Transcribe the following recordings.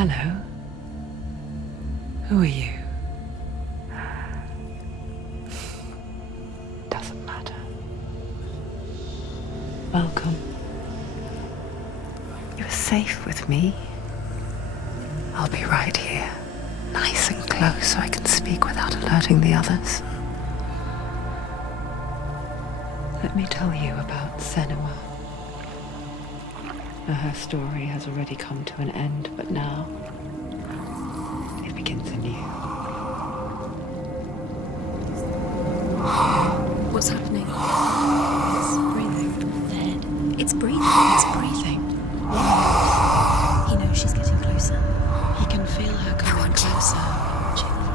Hello. Who are you? Doesn't matter. Welcome. You're safe with me. I'll be right here, nice and close so I can speak without alerting the others. Let me tell you about Senua. Her story has already come to an end, but now it begins anew. What's happening? It's breathing. The head. It's breathing. It's breathing. Yeah. He knows she's getting closer. He can feel her coming closer.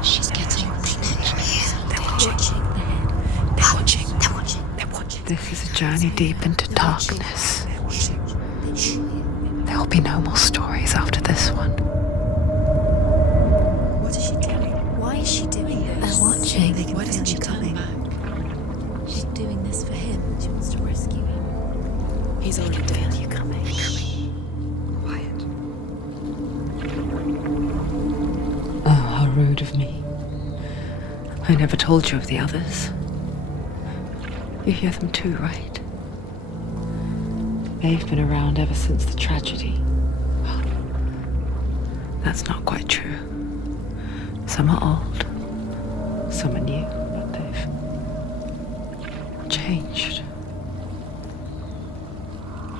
She's getting closer. They're watching the head. They're watching. They're watching. They're watching. This is a journey deep into darkness. There will be no more stories after this one. What is she doing? Why is she doing this? They're watching. They can Why doesn't she turn back? She's doing this for him. She wants to rescue him. He's already dead. You coming? Quiet. Oh, how rude of me. I never told you of the others. You hear them too, right? They've been around ever since the tragedy. Well, that's not quite true. Some are old, some are new, but they've changed.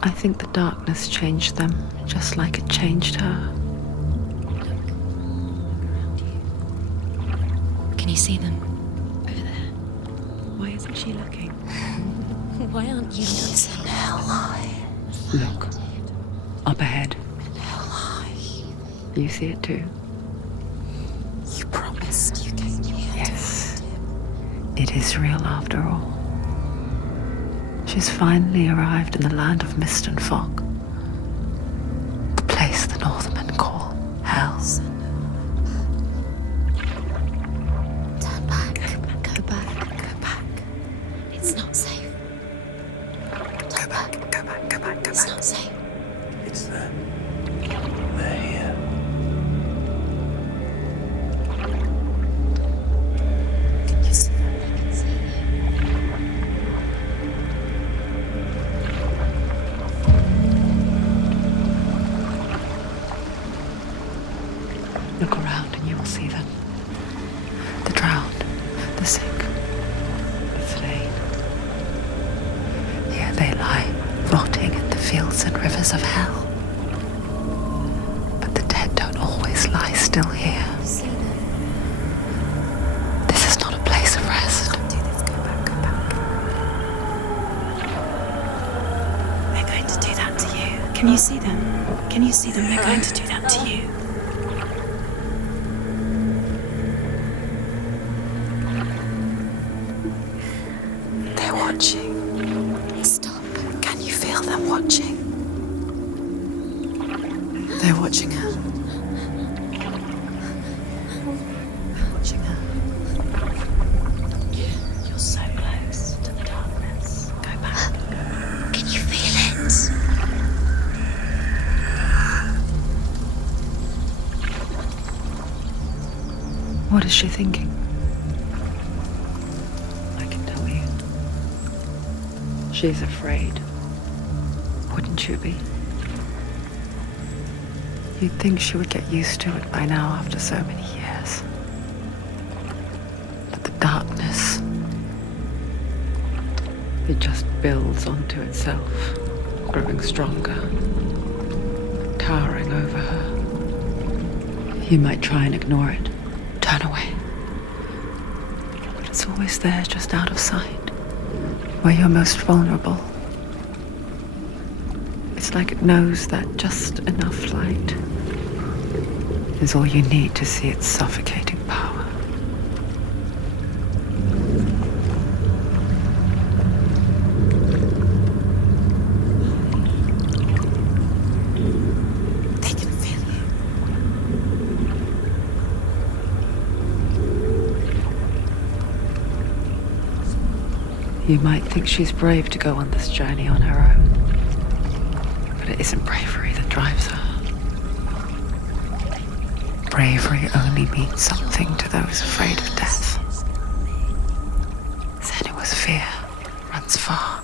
I think the darkness changed them, just like it changed her. Can you see them? Over there. Why isn't she looking? Why aren't you looking? It's an ally. Look, up ahead. An ally. You see it too? You promised you came here. Yes. It is real after all. She's finally arrived in the land of mist and fog. The place the Northmen call Hell. Turn back. Go back. Go back. It's not safe. Turn back. Go back. Go back. Go back. It's not safe. It's them. They're here. Can you see them? I can see you. Look around and you will see them. The drowned, the sick, the slain. Here they lie, rotting in the fields and rivers of hell. But the dead don't always lie still here. See them. This is not a place of rest. Can't do this. Go back. Go back. They're going to do that to you. Can you see them? Can you see them? They're going to do that to you. They're watching. Stop. Can you feel them watching? They're watching her. They're watching her. You're so close to the darkness. Go back. Can you feel it? What is she thinking? I can tell you. She's afraid. Wouldn't you be? You'd think she would get used to it by now after so many years. But the darkness, it just builds onto itself, growing stronger, towering over her. You might try and ignore it, turn away. But it's always there, just out of sight, where you're most vulnerable. It's like it knows that just enough light is all you need to see its suffocating power. They can feel you. You might think she's brave to go on this journey on her own, but it isn't bravery that drives her. bravery only means something to those afraid of death. Senua's fear runs far,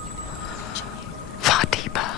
far deeper.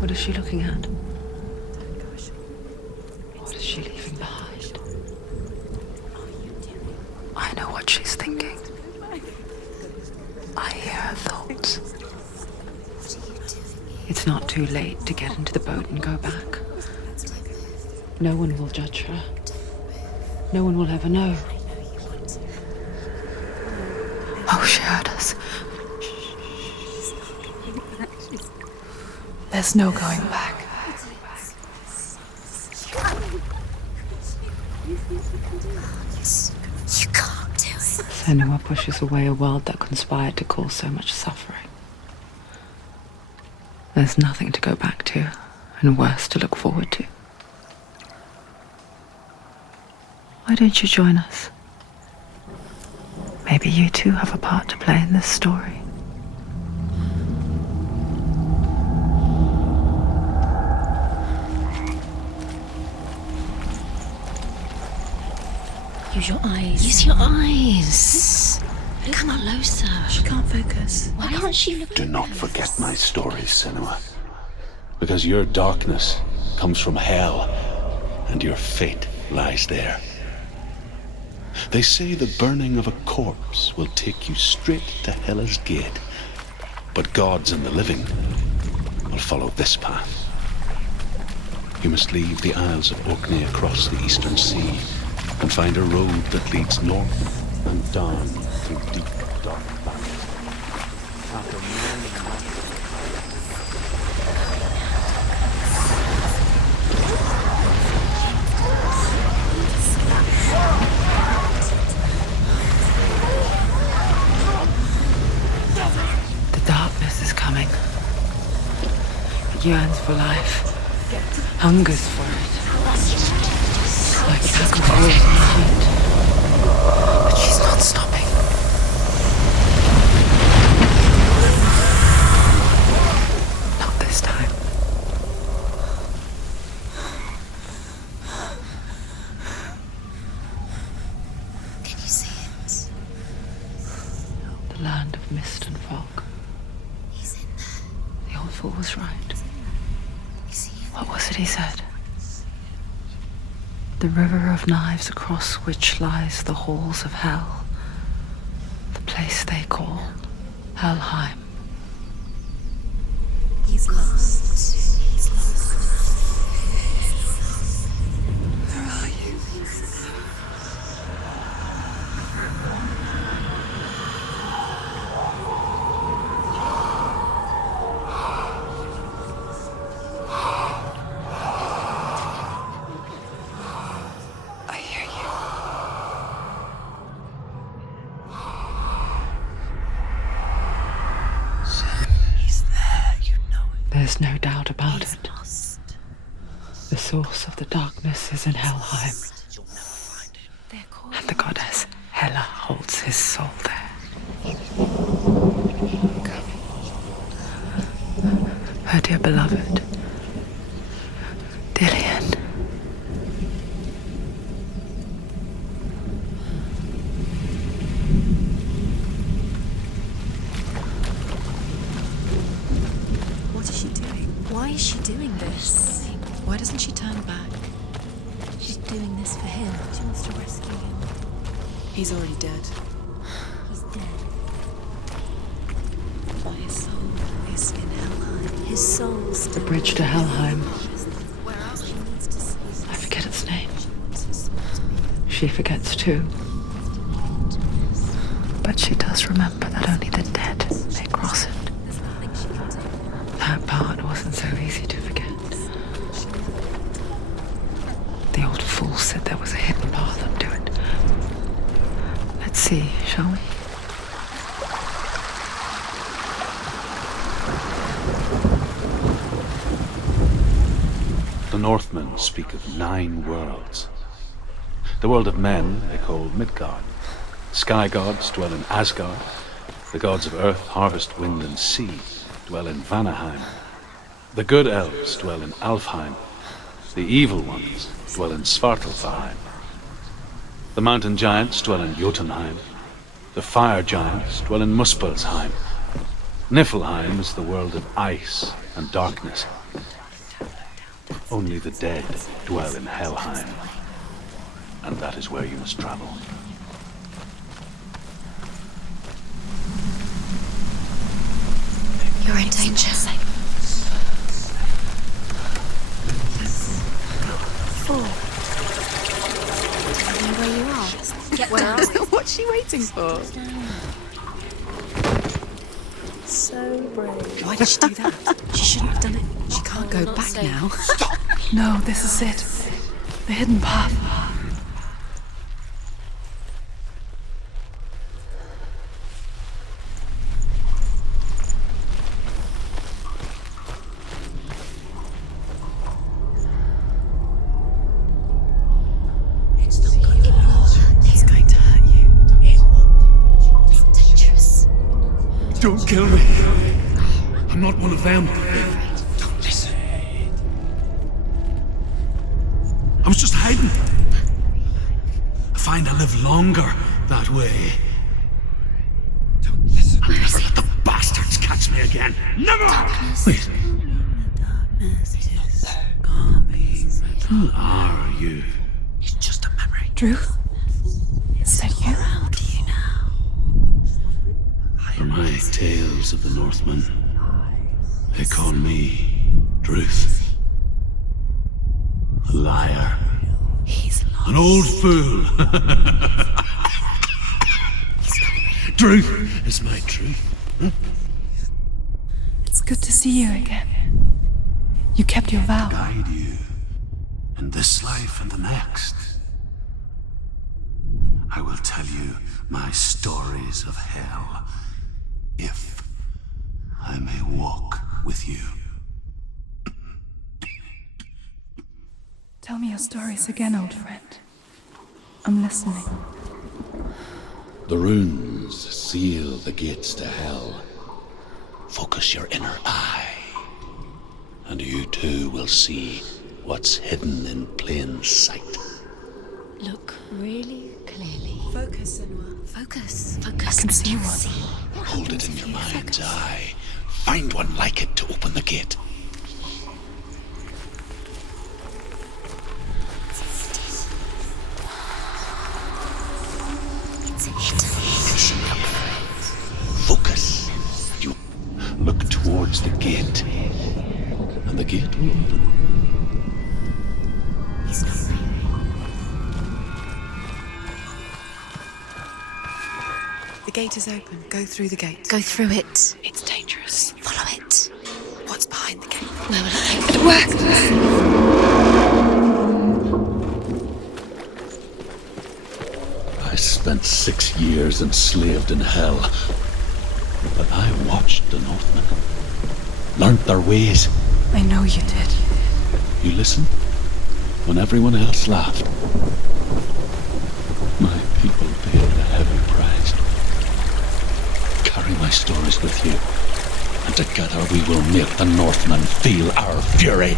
What is she looking at? What is she leaving behind? I know what she's thinking. I hear her thoughts. It's not too late to get into the boat and go back. No one will judge her. No one will ever know. Oh, she heard us. There's no going back. You can't do it. Senua pushes away a world that conspired to cause so much suffering. There's nothing to go back to, and worse to look forward to. Why don't you join us? Maybe you too have a part to play in this story. Use your eyes. Use your eyes. Come closer. She can't focus. Why can't she look? Do not forget my stories, Senua. Because your darkness comes from hell, and your fate lies there. They say the burning of a corpse will take you straight to Hela's gate, but gods and the living will follow this path. You must leave the Isles of Orkney across the eastern sea and find a road that leads north and down through deep, dark valleys. After The darkness is coming. It yearns for life, hungers for it. Like sack of holes in the heart. But she's not stopping. Not this time. Can you see it? The land of mist and fog. He's in there. The old fool was right. You see? What was it he said? The river of knives across which lies the halls of hell. The place they call Helheim. He's lost. He's lost. Where are you? I hear you. He's there, you know it. There's no doubt about it. Lost. The source of the darkness is in Helheim, You'll never find him. They're called. and the goddess Hela holds his soul there. Her dear beloved, Dillian. What is she doing? Why is she doing this? Why doesn't she turn back? She's doing this for him. She wants to rescue him. He's already dead. He's dead. But his soul is in Helheim. His soul's The bridge to Helheim. where else she needs to see. I forget its name. Wants his soul to be. She forgets too. But she does remember that only the dead may cross it. There's nothing she can do. That part wasn't so easy to forget. said there was a hidden path onto it. Let's see, shall we? The Northmen speak of 9 worlds. The world of men they call Midgard. Sky gods dwell in Asgard. The gods of earth, harvest, wind, and sea dwell in Vanaheim. The good elves dwell in Alfheim. The evil ones dwell in Svartalfheim. The mountain giants dwell in Jotunheim. The fire giants dwell in Muspelheim. Niflheim is the world of ice and darkness. Only the dead dwell in Helheim, and that is where you must travel. You're in danger. 4. Do you know where you are? Get where are we? What's she waiting for? So brave. Why did she do that? She shouldn't have done it. She can't go not back safe. now. No, this is it. The hidden path. He's going to hurt you. It's dangerous. Don't kill me. I'm not one of them. Don't listen. I was just hiding. I find I live longer that way. Don't listen. I'll never let the bastards catch me again. Never! Wait. Who are you? It's just a memory. Drew? Is that you? For my tales of the Northmen, they call me Druth. A liar. He's lost. An old fool. Truth is my truth. It's good to see you again. You kept your vow. Guide you in this life and the next. I will tell you my stories of hell, if I may walk with you. Tell me your stories again, old friend. I'm listening. The runes seal the gates to hell. Focus your inner eye, and you too will see what's hidden in plain sight. Look really clearly. Focus, Senua. Focus. Focus. I can see one. Hold it in your mind's eye. Find one like it to open the gate. It's hidden. Focus. You look towards the gate, and the gate will open. He's not there. The gate is open. Go through the gate. Go through it. It's dangerous. Follow it. What's behind the gate? No, it worked. I spent 6 years enslaved in hell, but I watched the Northmen, learnt their ways. I know you did. You listened when everyone else laughed. My people paid a heavy price. Carry my stories with you, and together we will make the Northmen feel our fury.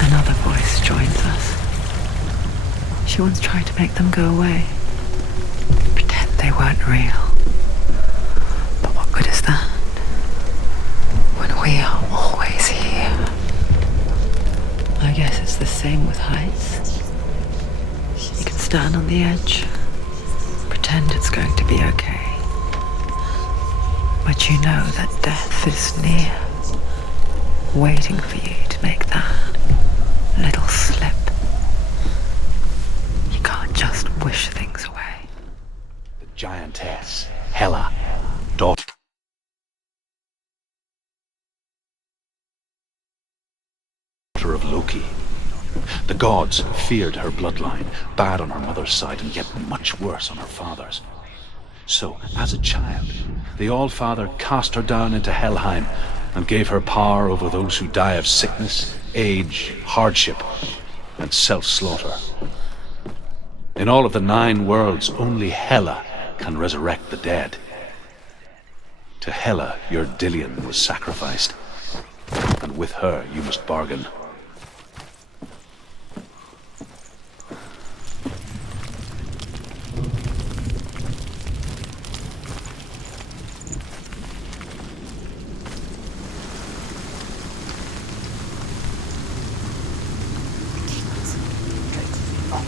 Another voice joins us. She once tried to make them go away. Pretend they weren't real. But what good is that? When we are always here. I guess it's the same with heights. You can stand on the edge, pretend it's going to be okay. But you know that death is near, waiting for you to make that little slip. You can't just wish things away. The giantess, Hela, daughter. gods feared her bloodline, bad on her mother's side and yet much worse on her father's. So, as a child, the All-Father cast her down into Helheim and gave her power over those who die of sickness, age, hardship, and self-slaughter. In all of the 9 worlds, only Hela can resurrect the dead. To Hela, your Dillion was sacrificed, and with her you must bargain.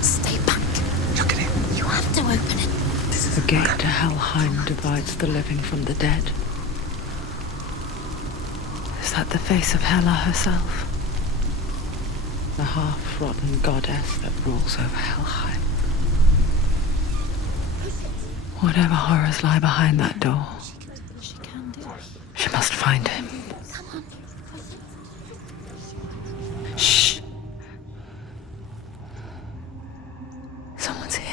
Stay back. Look at it. You have to open it. The gate to Helheim divides the living from the dead. Is that the face of Hela herself? The half-rotten goddess that rules over Helheim. Whatever horrors lie behind that door, she must find him. Shh. Someone's here.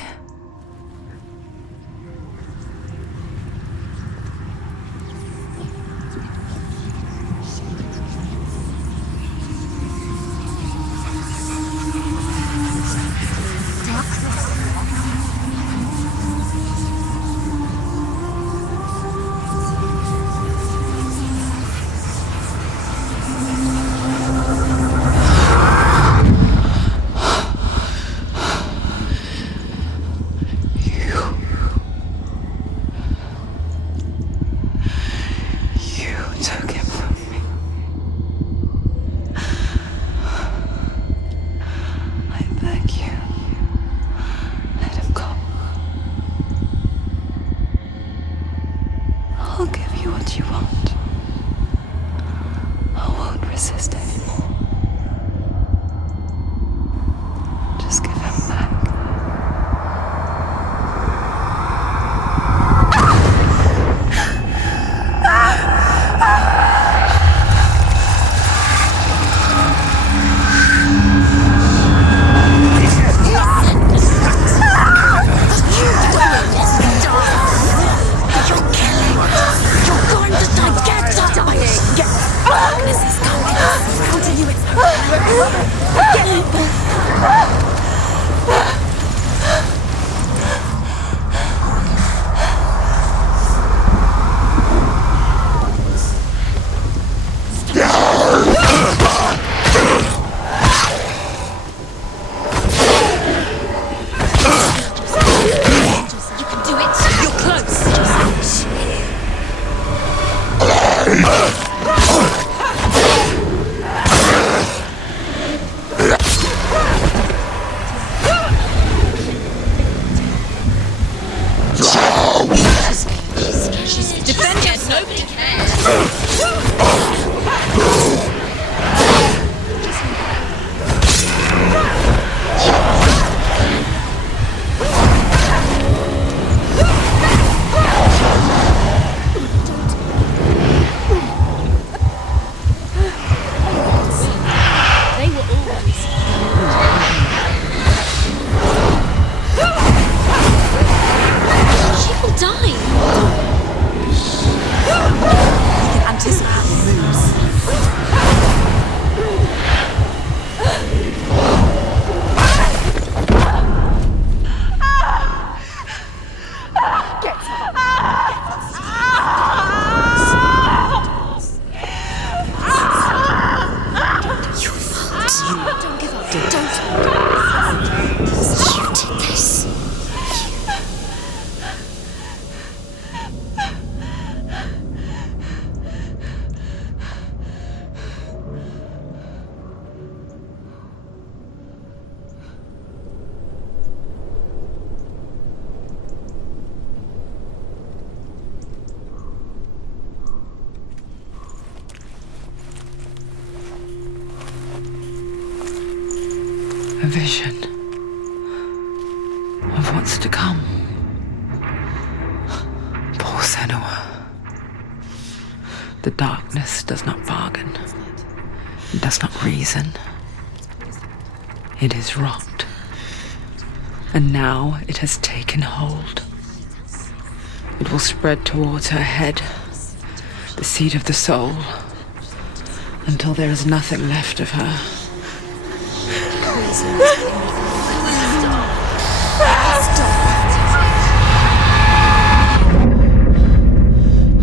I'll give you what you want. I won't resist anymore. Just give him back. A vision of what's to come. Poor Senua. The darkness does not bargain, it does not reason. It is rot. And now it has taken hold. It will spread towards her head, the seat of the soul, until there is nothing left of her.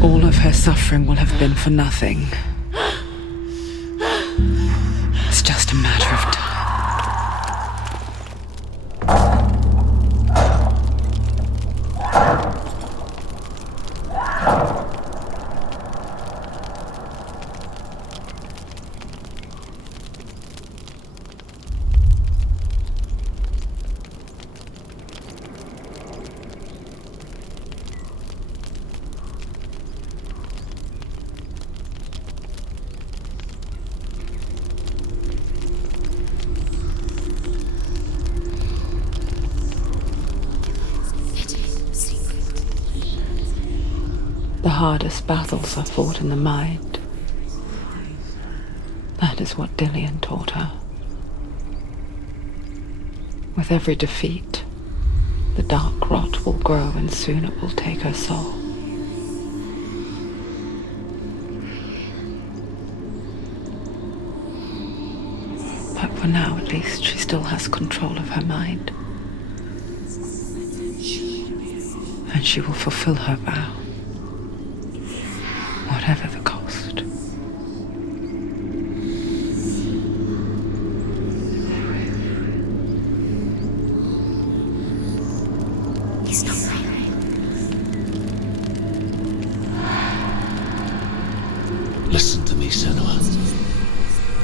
All of her suffering will have been for nothing. It's just a matter of time. The hardest battles are fought in the mind. That is what Dillian taught her. With every defeat, the dark rot will grow and soon it will take her soul. But for now, at least, she still has control of her mind. And she will fulfill her vow. Whatever the cost. He's not real. Listen to me, Senua.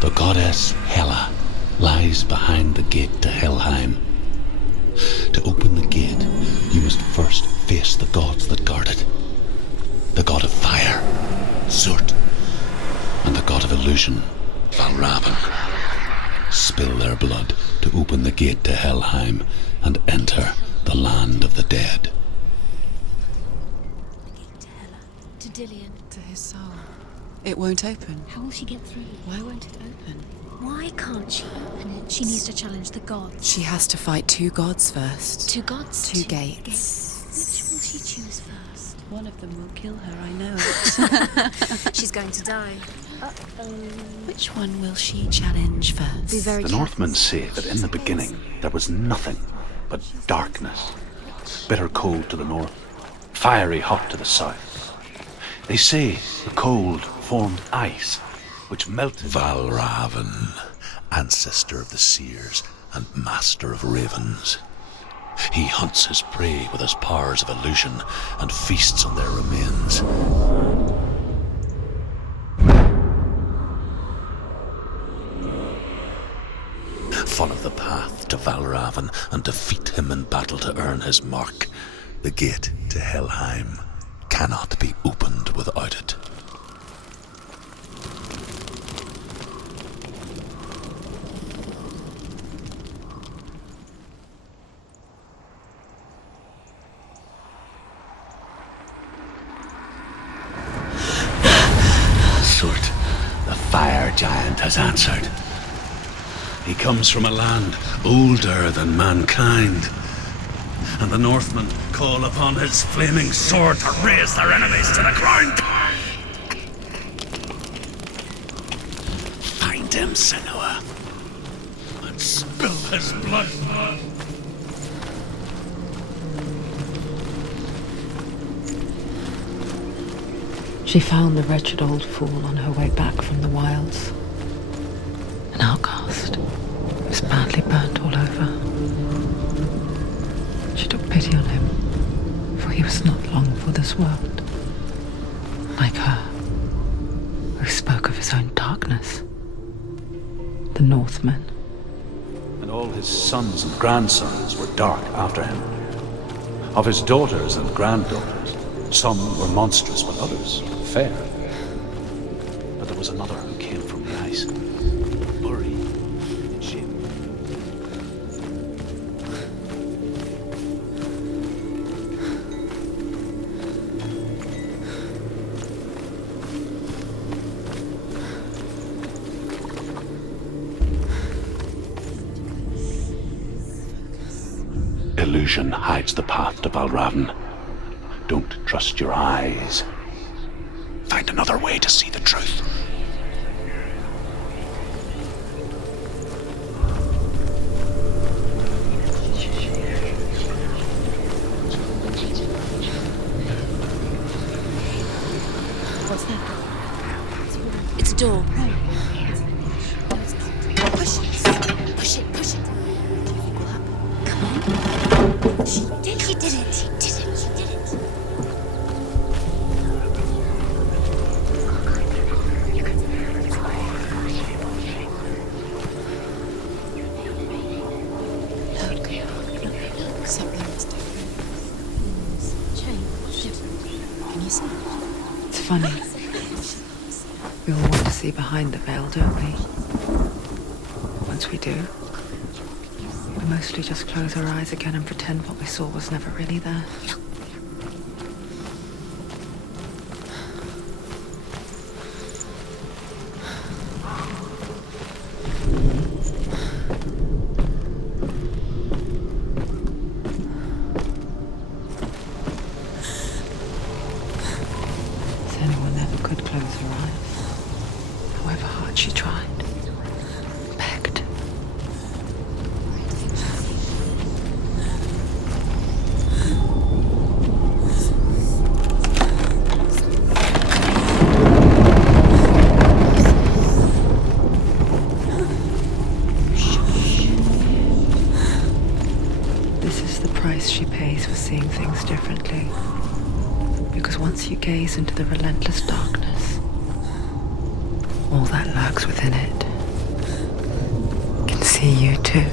The goddess Hela lies behind the gate to Helheim. To open the gate, you must first face the gods that guard it. The god of fire, Surt, and the god of illusion, Valravan. Spill their blood to open the gate to Helheim and enter the land of the dead. To Hela. To Dillian. To his soul. It won't open. How will she get through? Why won't it open? Why can't she open it? She needs to challenge the gods. She has to fight 2 gods first. 2 gods? 2 gates. Which will she choose first? One of them will kill her, I know it. She's going to die. Which one will she challenge first? Be very The careful. Northmen say that in the beginning there was nothing but darkness. Bitter cold to the north, fiery hot to the south. They say the cold formed ice, which melted. Valravan, ancestor of the seers and master of ravens. He hunts his prey with his powers of illusion and feasts on their remains. Follow the path to Valravan and defeat him in battle to earn his mark. The gate to Helheim cannot be opened without it. Surt, the fire giant, has answered. He comes from a land older than mankind, and the Northmen call upon his flaming sword to raise their enemies to the ground. Find him, Senua, and spill his blood. She found the wretched old fool on her way back from the wilds. An outcast. He was badly burnt all over. She took pity on him, for he was not long for this world. Like her, who spoke of his own darkness. The Northmen. And all his sons and grandsons were dark after him. Of his daughters and granddaughters, some were monstrous, but others fair. But there was another who came from the ice, blurry in shape. illusion hides the path to Valravn. Don't trust your eyes. Find another way to see the truth. What's that? It's a door. Push it. Push it. Push it. Do you think will happen? Come on. She did it. She did it. She did it. Look. Something's different. Change. Can you see? It's funny. We all want to see behind the veil, don't we? Once we do, we mostly just close our eyes again and pretend what we saw was never really there. Senua never could close her eyes, however hard she tried. Begged. This is the price she pays for seeing things differently. Because once you gaze into the relentless darkness, all that lurks within it can see you too.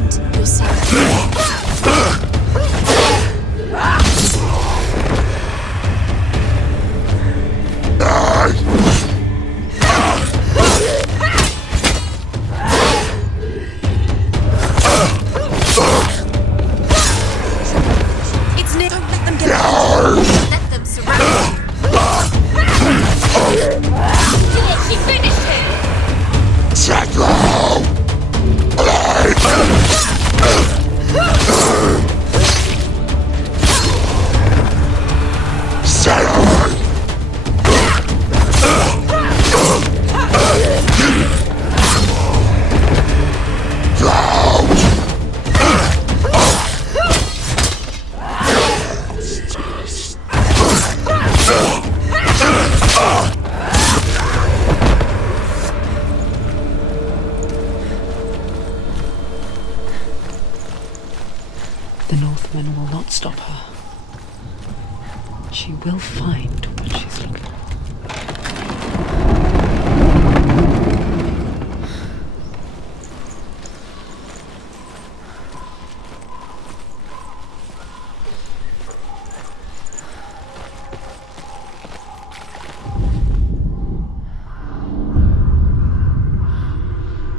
Defend yourself. It's near. Don't let them get out. Let them surround you. She finished him. The Northmen will not stop her. She will find what she's looking for.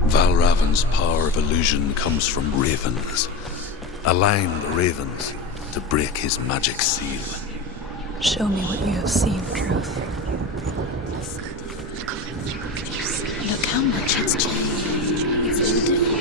Valravn's power of illusion comes from ravens. Align the ravens to break his magic seal. Show me what you have seen, Truth. Look how much it's changed. It's all different.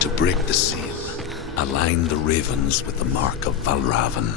To break the seal, align the ravens with the mark of Valravn.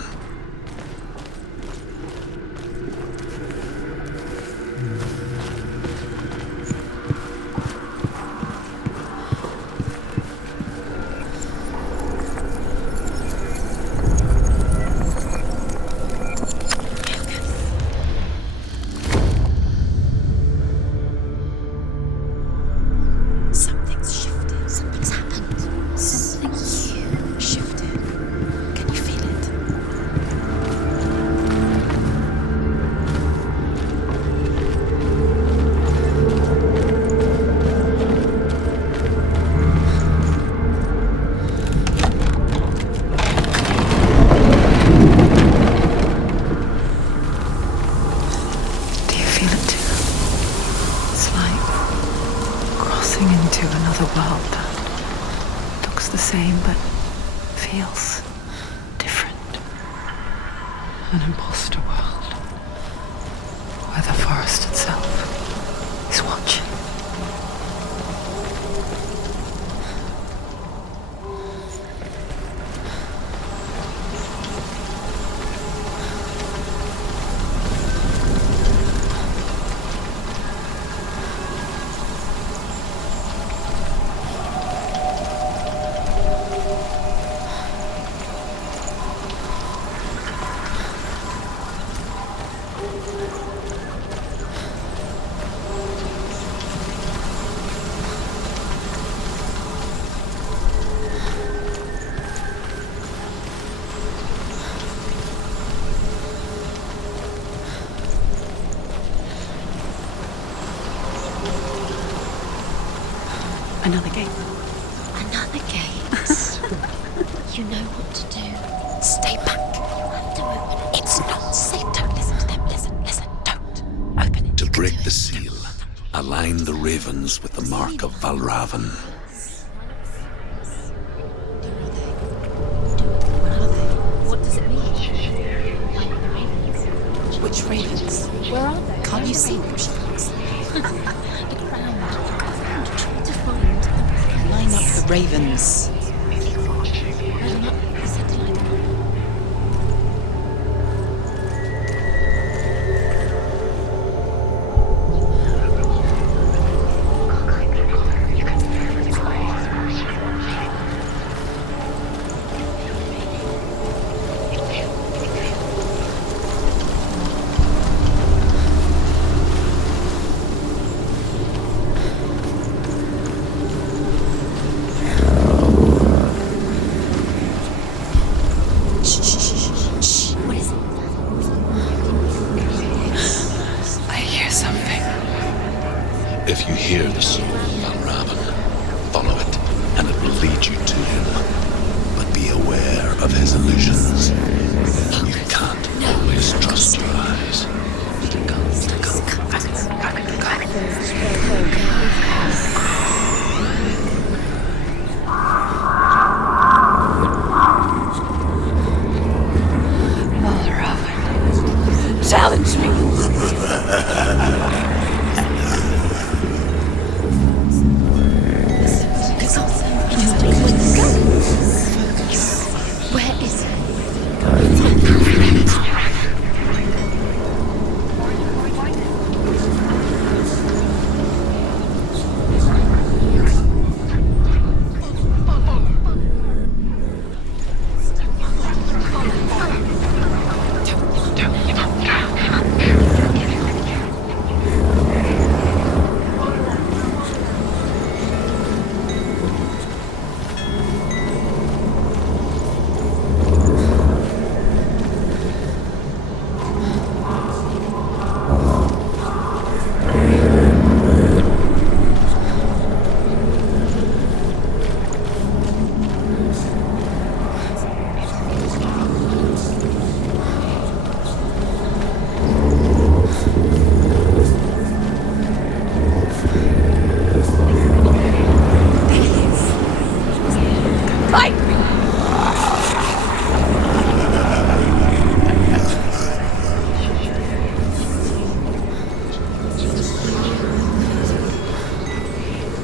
crossing into another world that looks the same but feels different. An imposter world where the forest itself is watching. Another gate. Another gate. You know what to do. Stay back. You have to open it. It's not safe. Don't listen to them. Listen. Don't open it. To break the seal, align the ravens with the mark of Valravan. What does it mean? Like the ravens. Which ravens? Where are they? Can't you see them? The ground. Trying to find the Line up the ravens. line up the satellite. Shh. What is it? I hear something. If you hear the soul of Valravan, follow it, and it will lead you to him. But be aware of his illusions. You can't always trust your eyes. Valravan, challenge me. Where is it?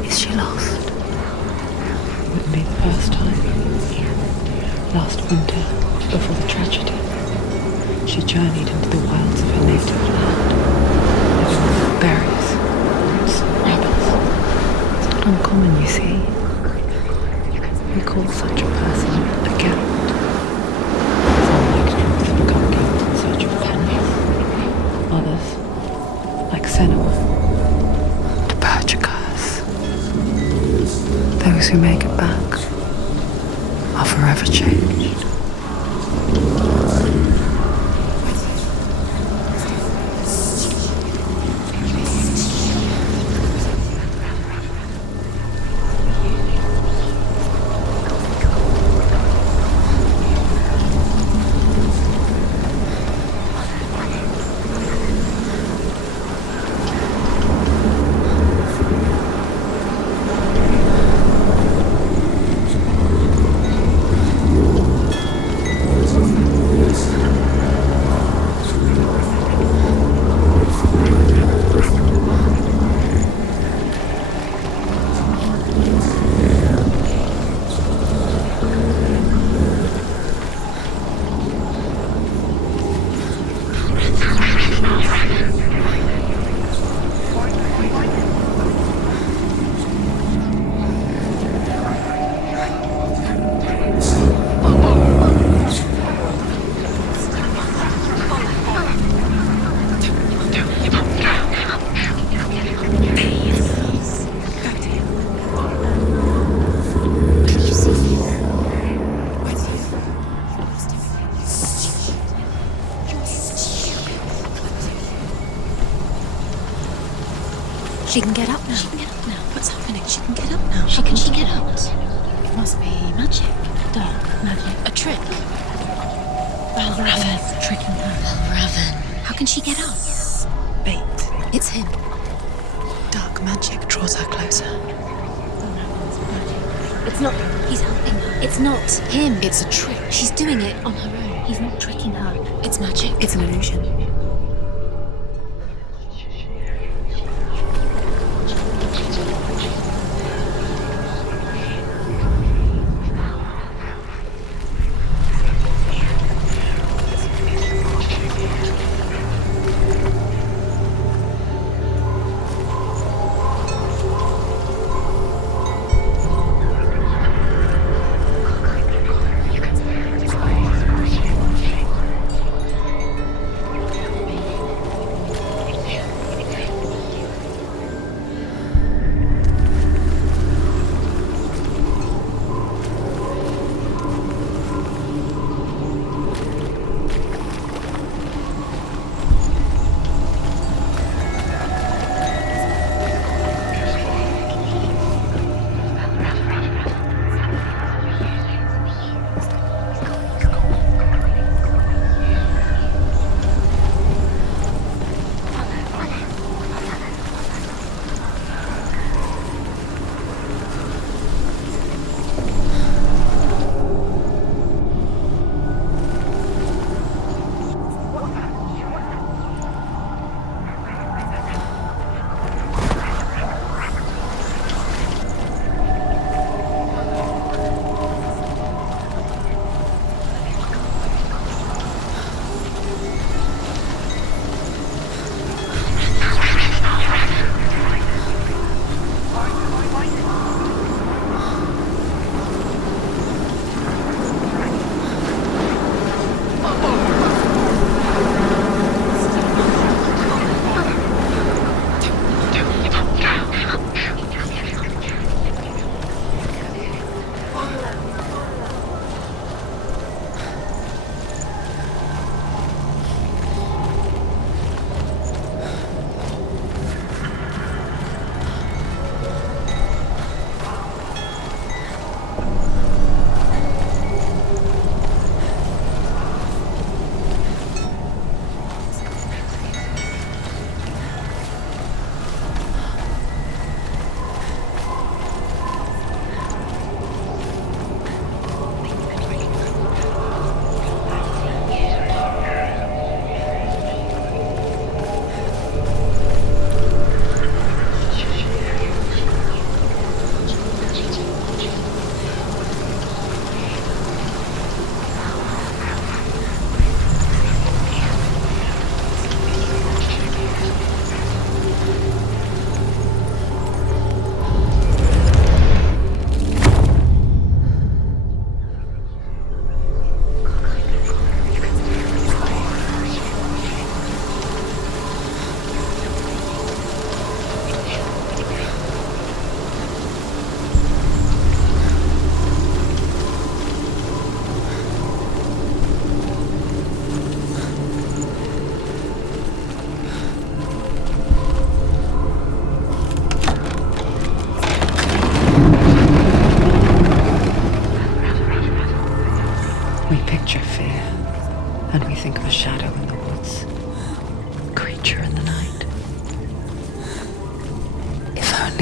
Is she lost? Wouldn't be the first time. Last winter, before the tragedy, she journeyed into the wilds of her native land, living off berries, roots, rabbits. It's not uncommon, you see. We call such a person a Geralt. Some like troops and guardians in search of penance. Others, like Senua, to purge a curse. Those who make it back are forever changed. She can get up now. She can get up now. What's happening? She can get up now. She can get out. It must be magic. Dark magic. A trick. Raven tricking her. Raven. How can she get up? Bait. It's him. Dark magic draws her closer. It's not. He's helping her. It's not him. It's a trick. She's doing it on her own. He's not tricking her. It's magic. It's an illusion.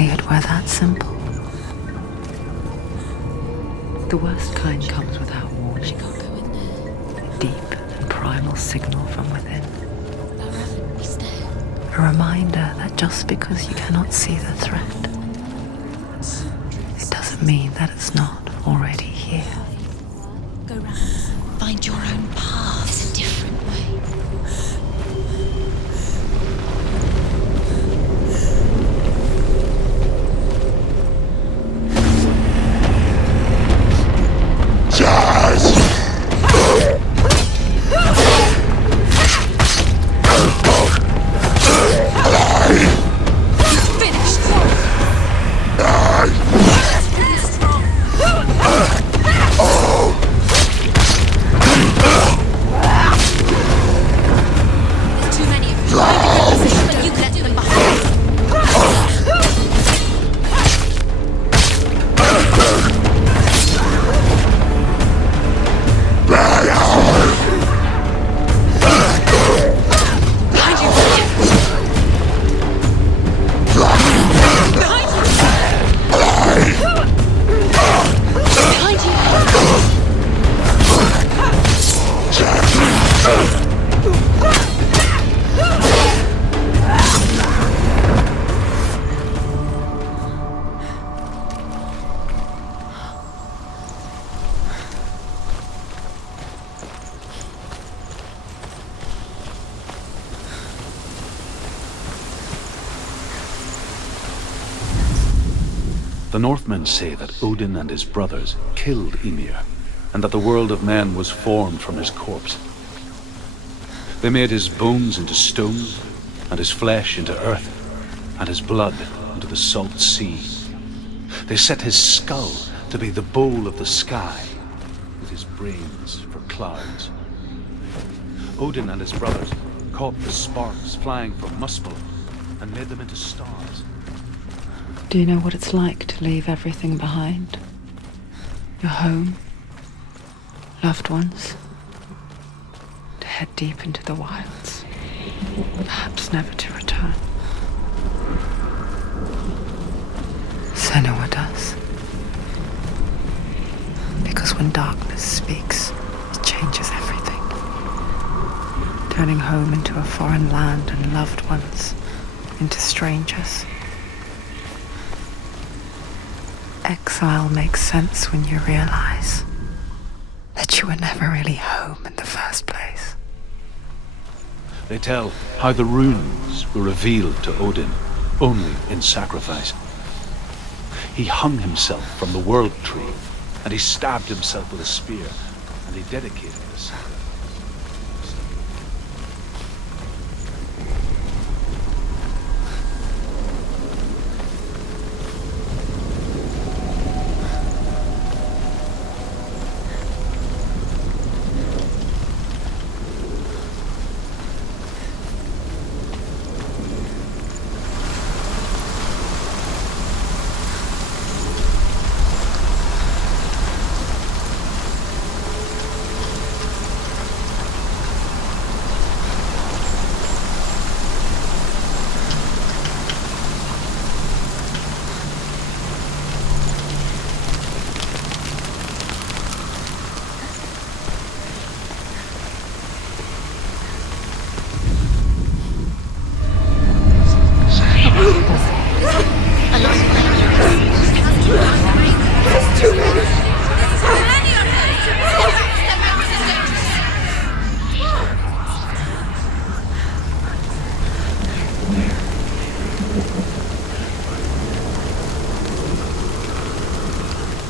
only it were that simple. The worst kind comes without warning. She can't go in there. A deep and primal signal from within. That Raven, he's there. A reminder that just because you cannot see the threat, it doesn't mean that it's not already here. Go round. Find your own path. There's a different way. Finished. The Northmen say that Odin and his brothers killed Ymir, and that the world of men was formed from his corpse. They made his bones into stone, and his flesh into earth, and his blood into the salt sea. They set his skull to be the bowl of the sky, with his brains for clouds. Odin and his brothers caught the sparks flying from Muspel and made them into stars. Do you know what it's like to leave everything behind? Your home, loved ones, to head deep into the wilds, perhaps never to return. Senua does. Because when darkness speaks, it changes everything, turning home into a foreign land and loved ones into strangers. Exile makes sense when you realize that you were never really home in the first place. They tell how the runes were revealed to Odin only in sacrifice. He hung himself from the world tree, and he stabbed himself with a spear, and he dedicated the sacrifice.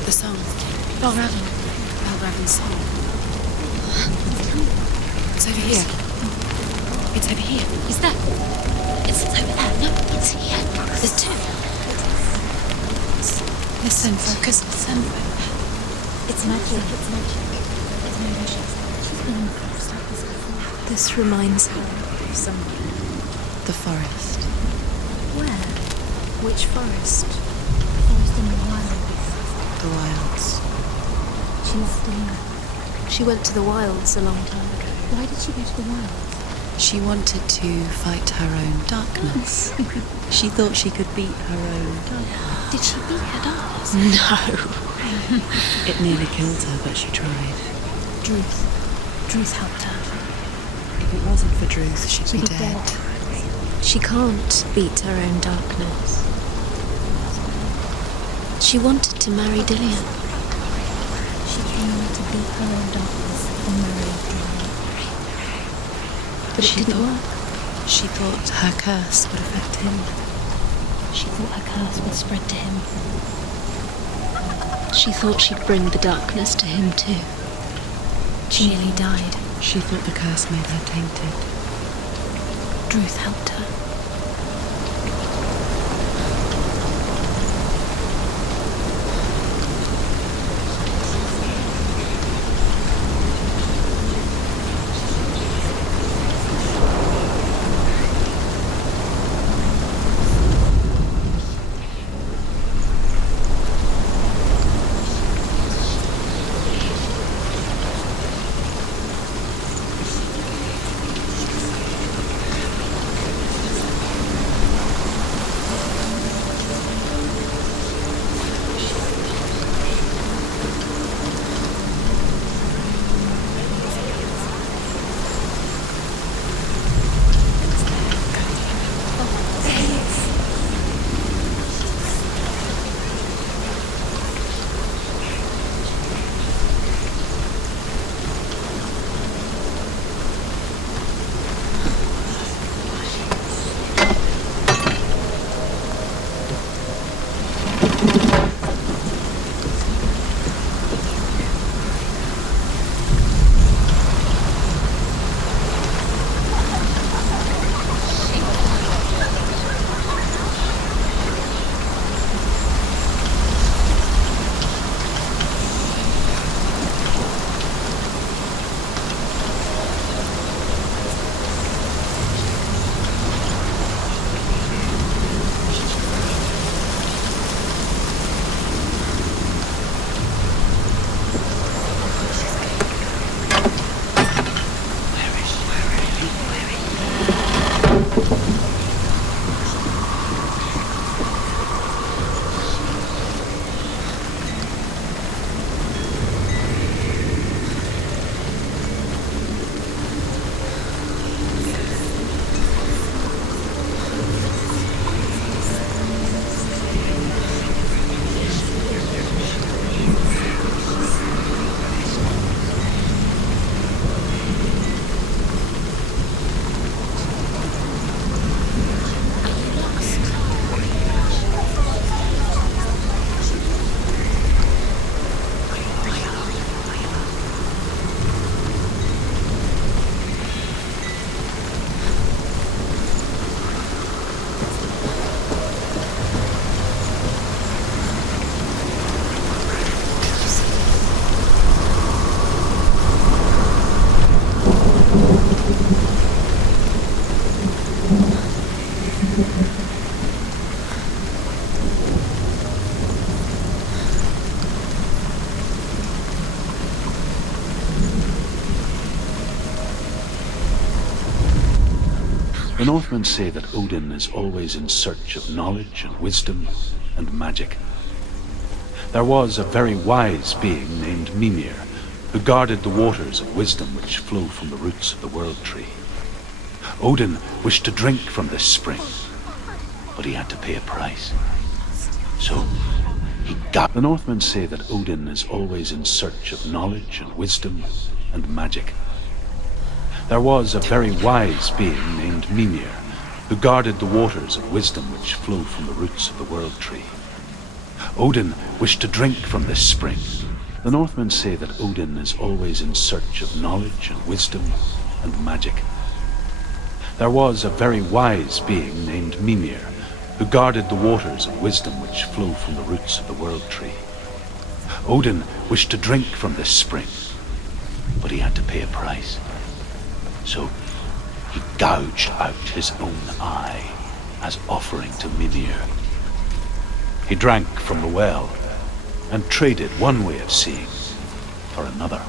The song. Valravan's song. It's over here. It's over here. Is that? It's over there. No, it's here. There's two. Listen, focus, listen. It's magic. It's magic. It's magic. She's been in the forest like this before. This reminds her of somewhere. The forest. Where? Which forest? The forest in the wilds. The wilds. She must have known. She went to the wilds a long time ago. Why did she go to the wilds? She wanted to fight her own darkness. She thought she could beat her own darkness. Did she beat her darkness? No. It nearly killed her, but she tried. Druth helped her. If it wasn't for Druth, she'd be dead. She can't beat her own darkness. She wanted to marry Dillian. She came to beat her own darkness and marry Dillian. But it didn't work. She thought her curse would affect him. She thought her curse would spread to him. She thought she'd bring the darkness to him too. She nearly died. She thought the curse made her tainted. Druth helped her. The Northmen say that Odin is always in search of knowledge and wisdom and magic. There was a very wise being named Mimir, who guarded the waters of wisdom which flow from the roots of the World Tree. Odin wished to drink from this spring, but he had to pay a price. So he got... The Northmen say that Odin is always in search of knowledge and wisdom and magic. There was a very wise being named Mimir, who guarded the waters of wisdom which flow from the roots of the World Tree. Odin wished to drink from this spring. The Northmen say that Odin is always in search of knowledge and wisdom and magic. There was a very wise being named Mimir, who guarded the waters of wisdom which flow from the roots of the World Tree. Odin wished to drink from this spring, but he had to pay a price. So he gouged out his own eye as offering to Mimir. He drank from the well and traded one way of seeing for another.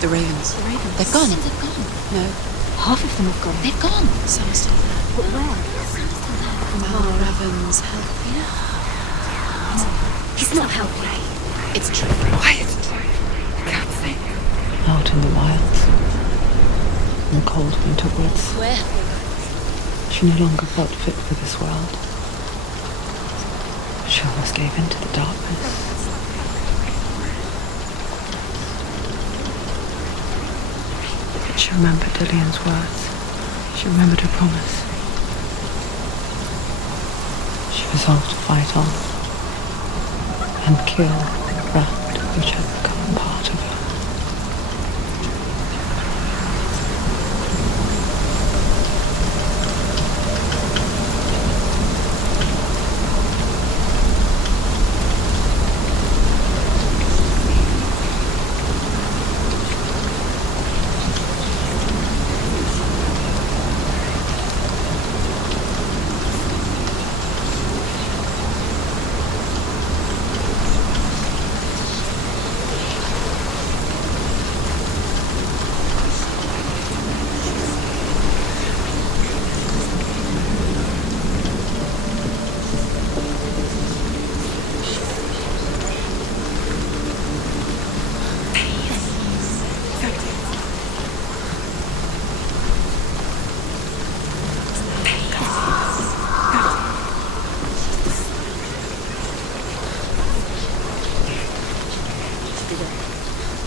The ravens. The ravens. They've gone. They've gone. No. Half of them have gone. They've gone. Some are still there. But where? Some are still there. Mal Raven's help. He's not Hellblade. It's true. Quiet. I can't think. Out in the wilds. In the cold winter woods. Where? She no longer felt fit for this world. She almost gave in to the darkness. But she remembered Dillian's words. She remembered her promise. She resolved to fight on and kill that which had become part of her.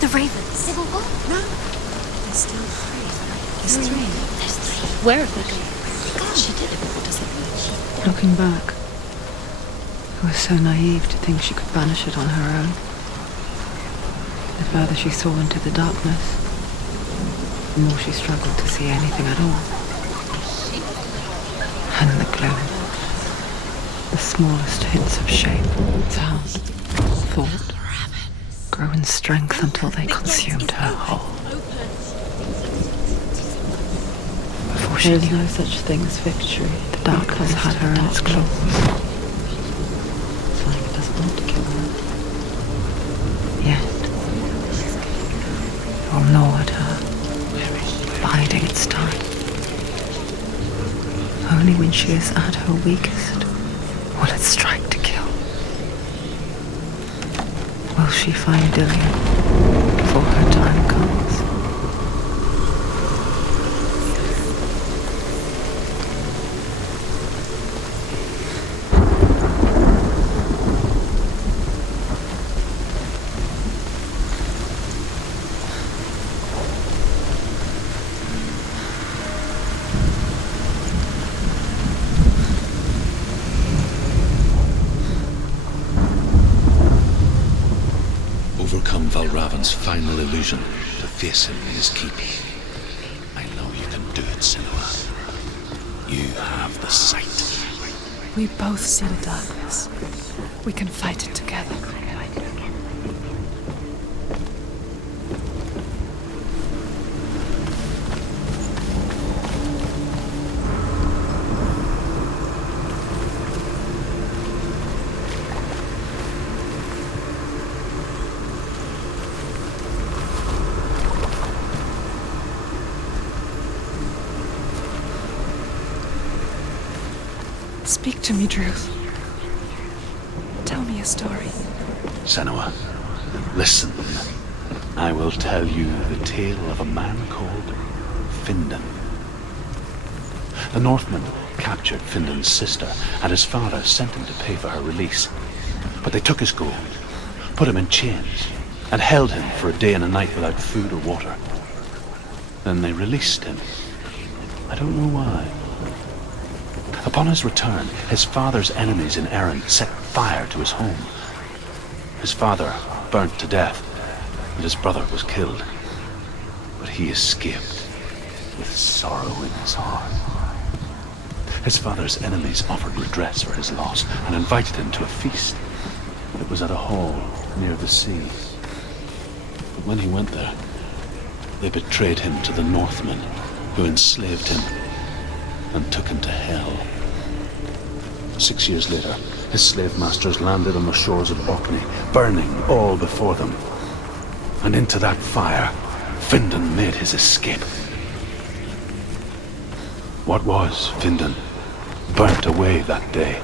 The ravens. They've all gone. No. There's still three. There's three. There's three. Where have they gone? She did it. What does it mean? Looking back, it was so naive to think she could banish it on her own. The further she saw into the darkness, the more she struggled to see anything at all. And in the gloom, the smallest hints of shape, sound, thought, grew in strength until they consumed her whole. Before she knew no such thing as victory, the darkness had her in its claws. It's like it doesn't want to kill her. Yet, it will gnaw at her, biding its time. Only when she is at her weakest will it strike to kill. Will she find Dillian before her time comes? Overcome Valravan's final illusion to face him in his keep. I know you can do it, Senua. You have the sight. We both see the darkness. We can fight it together. Speak to me, Druth. Tell me a story. Senua, listen. I will tell you the tale of a man called Findan. The Northmen captured Findan's sister, and his father sent him to pay for her release. But they took his gold, put him in chains, and held him for a day and a night without food or water. Then they released him. I don't know why. Upon his return, his father's enemies in Erin set fire to his home. His father burnt to death, and his brother was killed. But he escaped with sorrow in his heart. His father's enemies offered redress for his loss and invited him to a feast. It was at a hall near the sea. But when he went there, they betrayed him to the Northmen, who enslaved him and took him to hell. 6 years later, his slave masters landed on the shores of Orkney, burning all before them. And into that fire, Findan made his escape. What was Findan burnt away that day.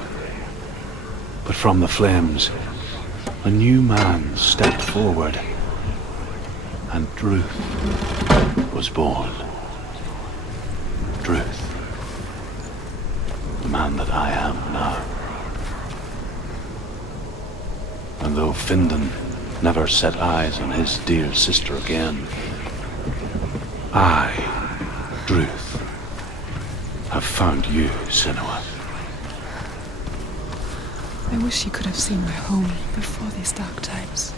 But from the flames, a new man stepped forward, and Druth was born. Druth, the man that I am now. And though Findan never set eyes on his dear sister again, I, Druth, have found you, Senua. I wish you could have seen my home before these dark times.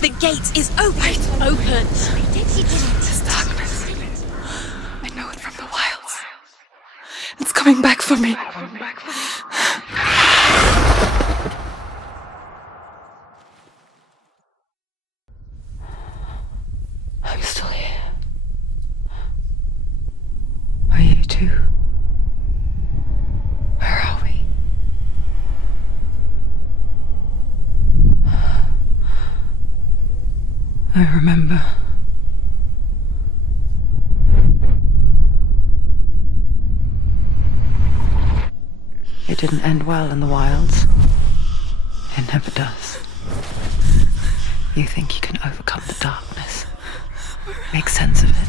The gate is open! Open! This darkness. I know it from the wilds. It's coming back for me. I'm still here. Are you too? Where are we? I remember. It didn't end well in the wilds. It never does. You think you can overcome the darkness, make sense of it,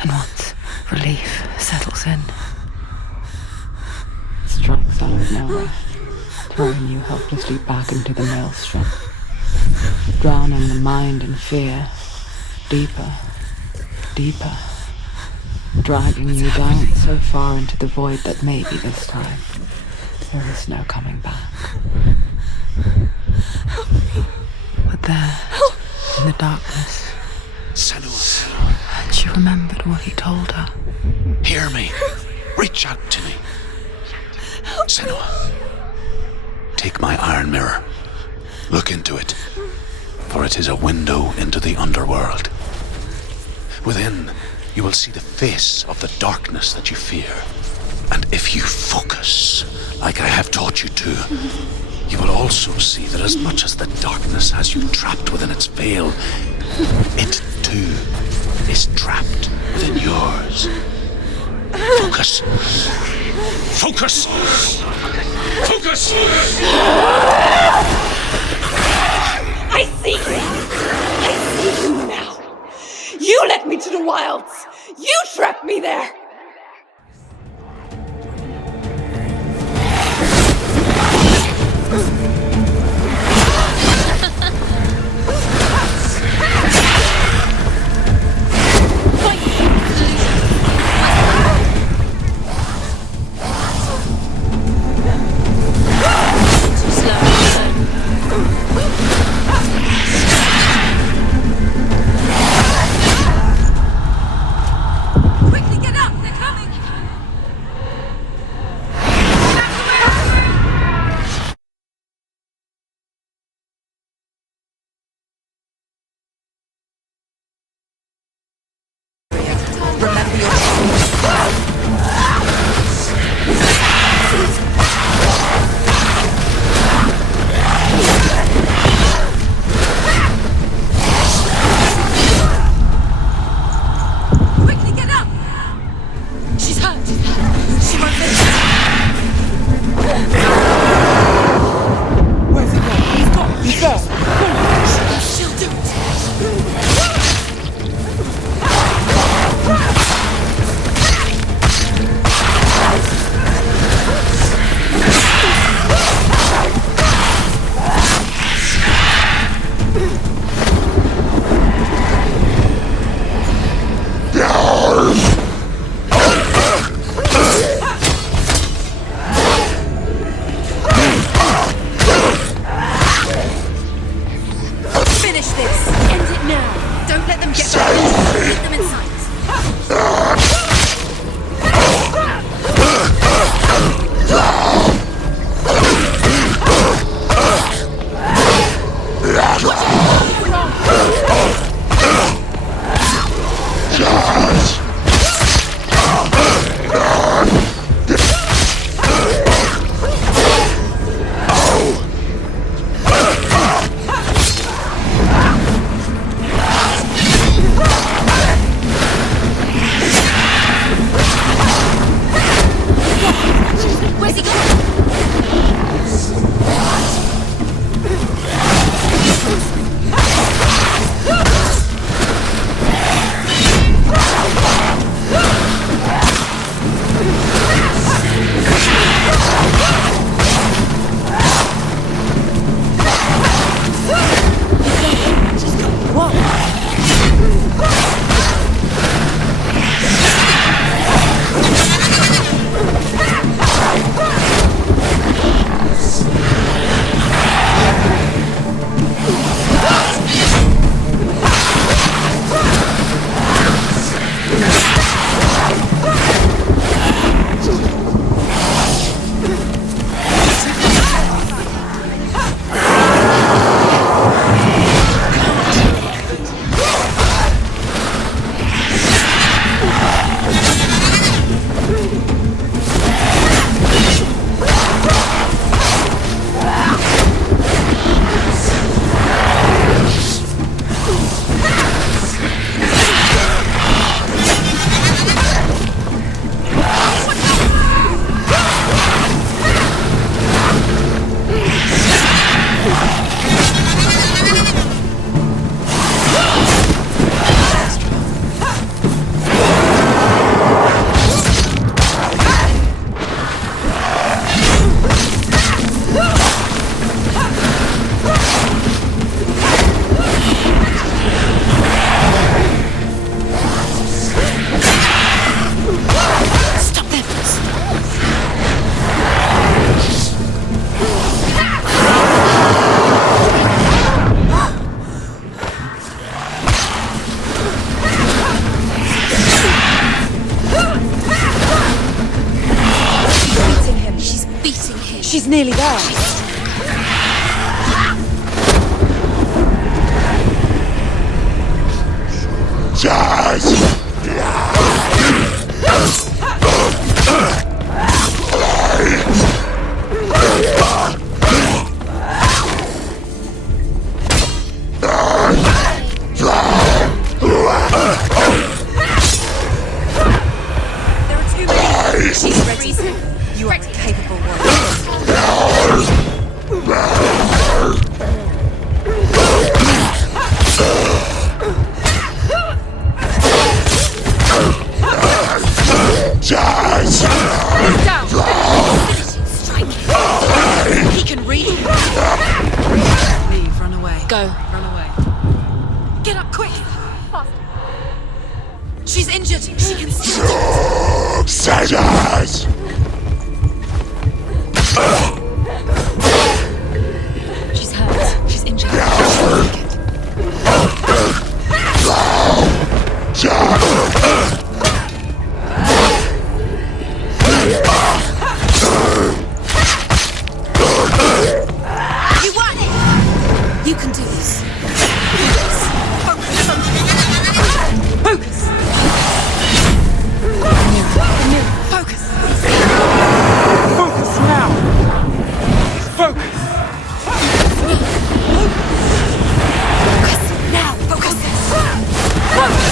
and once relief settles in, it strikes out of nowhere, throwing you helplessly back into the maelstrom, drowning the mind in fear, deeper, deeper, dragging you down so far into the void that maybe this time there is no coming back. But there, in the darkness, Senua, she remembered what he told her. hear me. Reach out to me. Senua, take my iron mirror. Look into it, for it is a window into the underworld. Within, you will see the face of the darkness that you fear. And if you focus, like I have taught you to, you will also see that as much as the darkness has you trapped within its veil, it too is trapped within yours. Focus. Focus! Focus! I see you! I see you now! You led me to the wilds! You trapped me there! nearly there. She's ready. You are a capable warrior. He can read you. Leave, run away. Go. Run away. Get up, quick! She's injured. She can still. She's hurt. She's injured. You won! You can do this. Focus. Focus. Focus. Focus now! Focus! Now, focus. Focus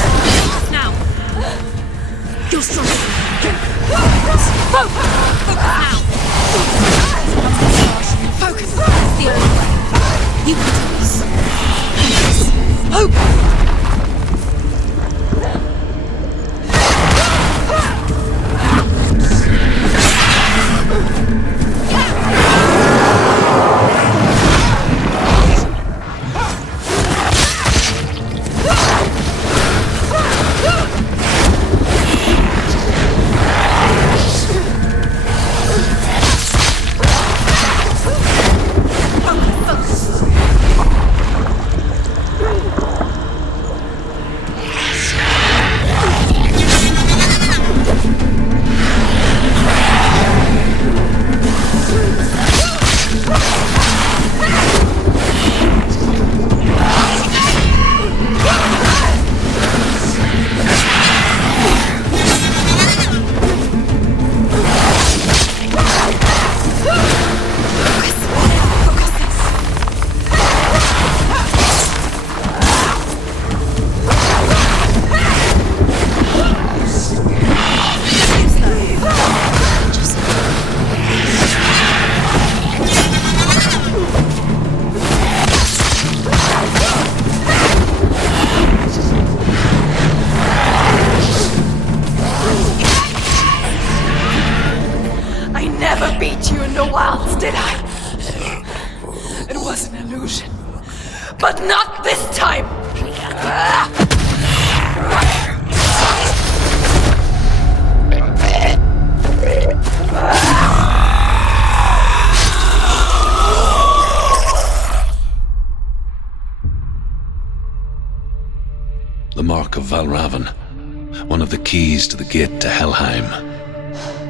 now. You're strong. Focus. Focus now. Focus. It's the only way. You can do this. Focus. Focus. Beat you in the wilds, did I? It was an illusion. But not this time! The Mark of Valravan, one of the keys to the gate to Helheim.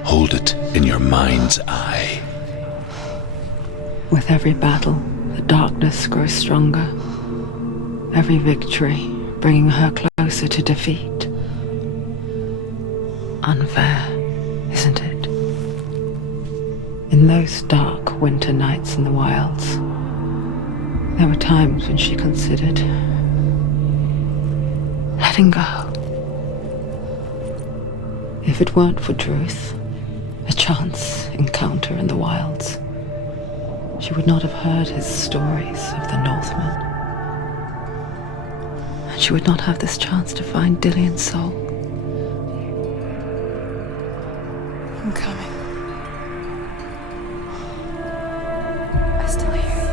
Hold it in your mind's eye. With every battle, the darkness grows stronger. Every victory bringing her closer to defeat. Unfair, isn't it? In those dark winter nights in the wilds, there were times when she considered letting go. If it weren't for Druth, a chance encounter in the wilds, she would not have heard his stories of the Northmen. And she would not have this chance to find Dillion's soul. I'm coming. I still hear you.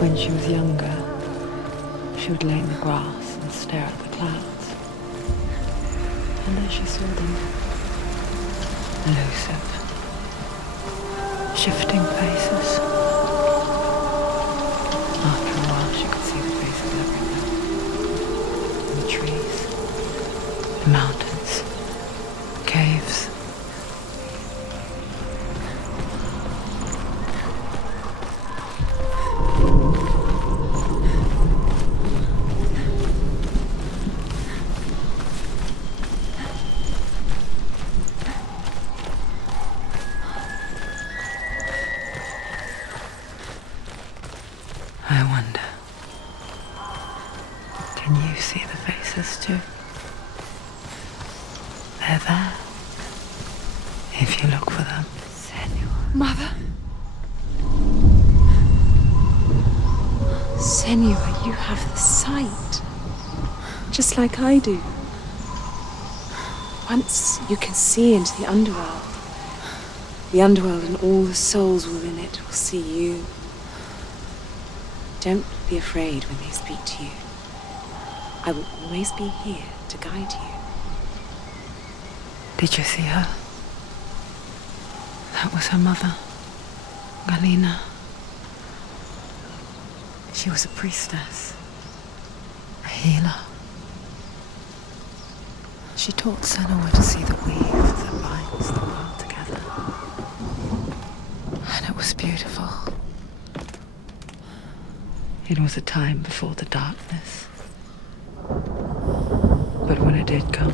When she was younger, she would lay in the grass and stare at the clouds. And then she saw them, elusive, shifting faces. After a while, she could see the faces everywhere. In the trees, the mountains, caves. I wonder, can you see the faces too? They're there, if you look for them. Senua. Mother? Senua, you have the sight. Just like I do. Once you can see into the underworld and all the souls within it will see you. Don't be afraid when they speak to you. I will always be here to guide you. Did you see her? That was her mother, Galina. She was a priestess, a healer. She taught Senua to see the weave that binds the world together. And it was beautiful. It was a time before the darkness. But when it did come,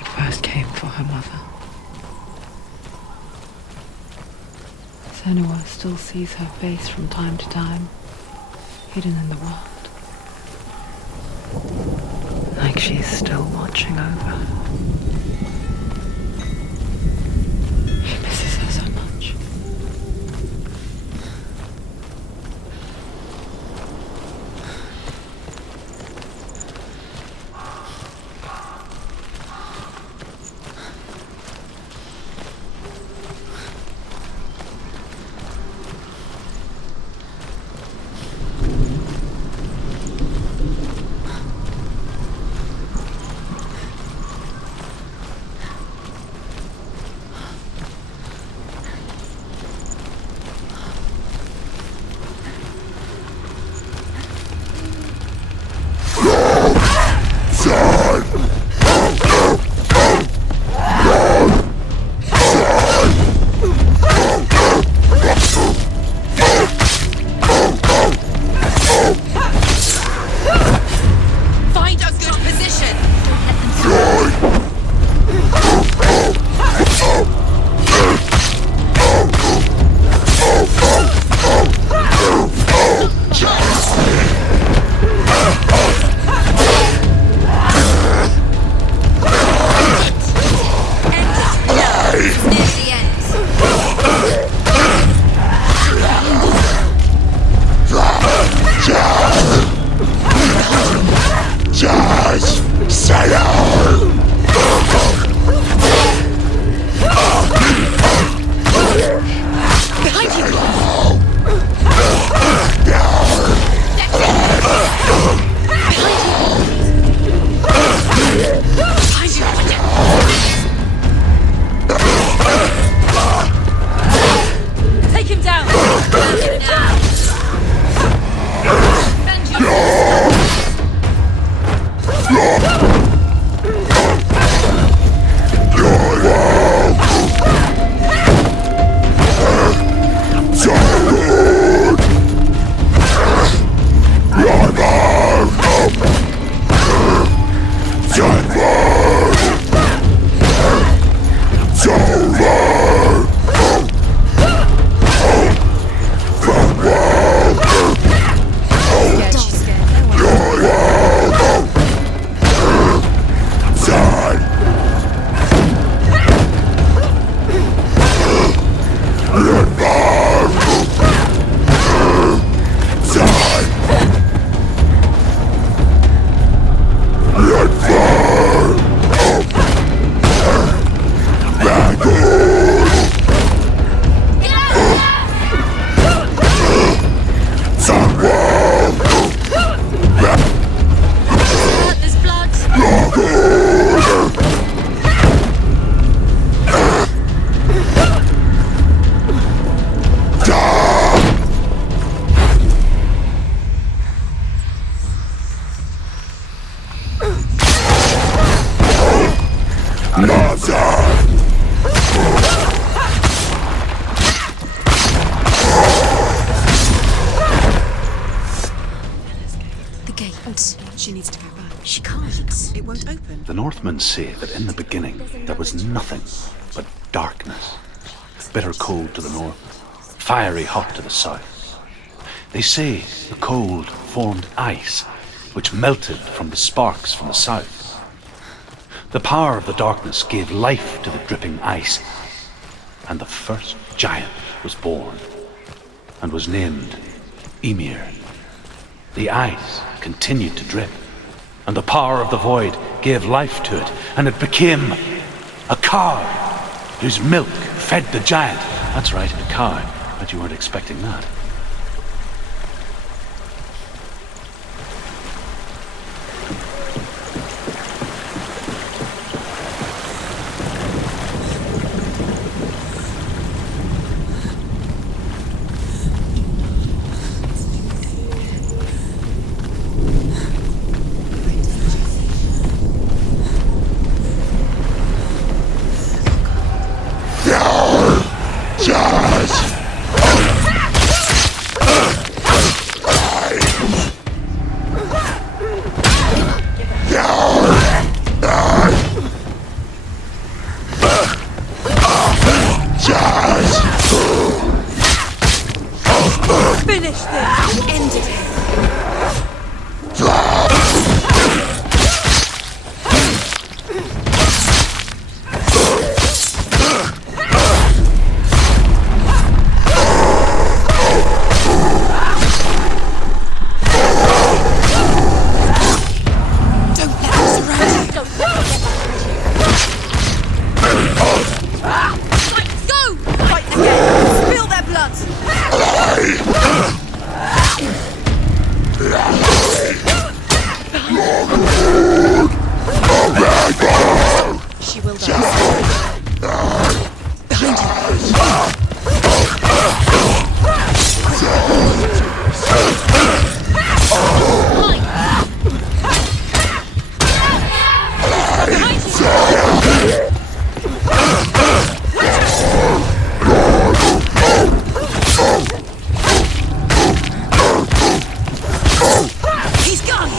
it first came for her mother. Senua still sees her face from time to time, hidden in the world. Like she's still watching over her. She misses her so much. The gate. She needs to go back. She can't. It won't open. The Northmen say that in the beginning there was nothing but darkness. Bitter cold to the north, fiery hot to the south. They say the cold formed ice, which melted from the sparks from the south. The power of the darkness gave life to the dripping ice, and the first giant was born, and was named Ymir. The ice continued to drip, and the power of the void gave life to it, and it became a cow whose milk fed the giant. That's right, a cow. Bet you weren't expecting that. Finish this! End it! Don't let them surround you! Go! Fight again! Spill their blood! She will die. Behind you. He's gone!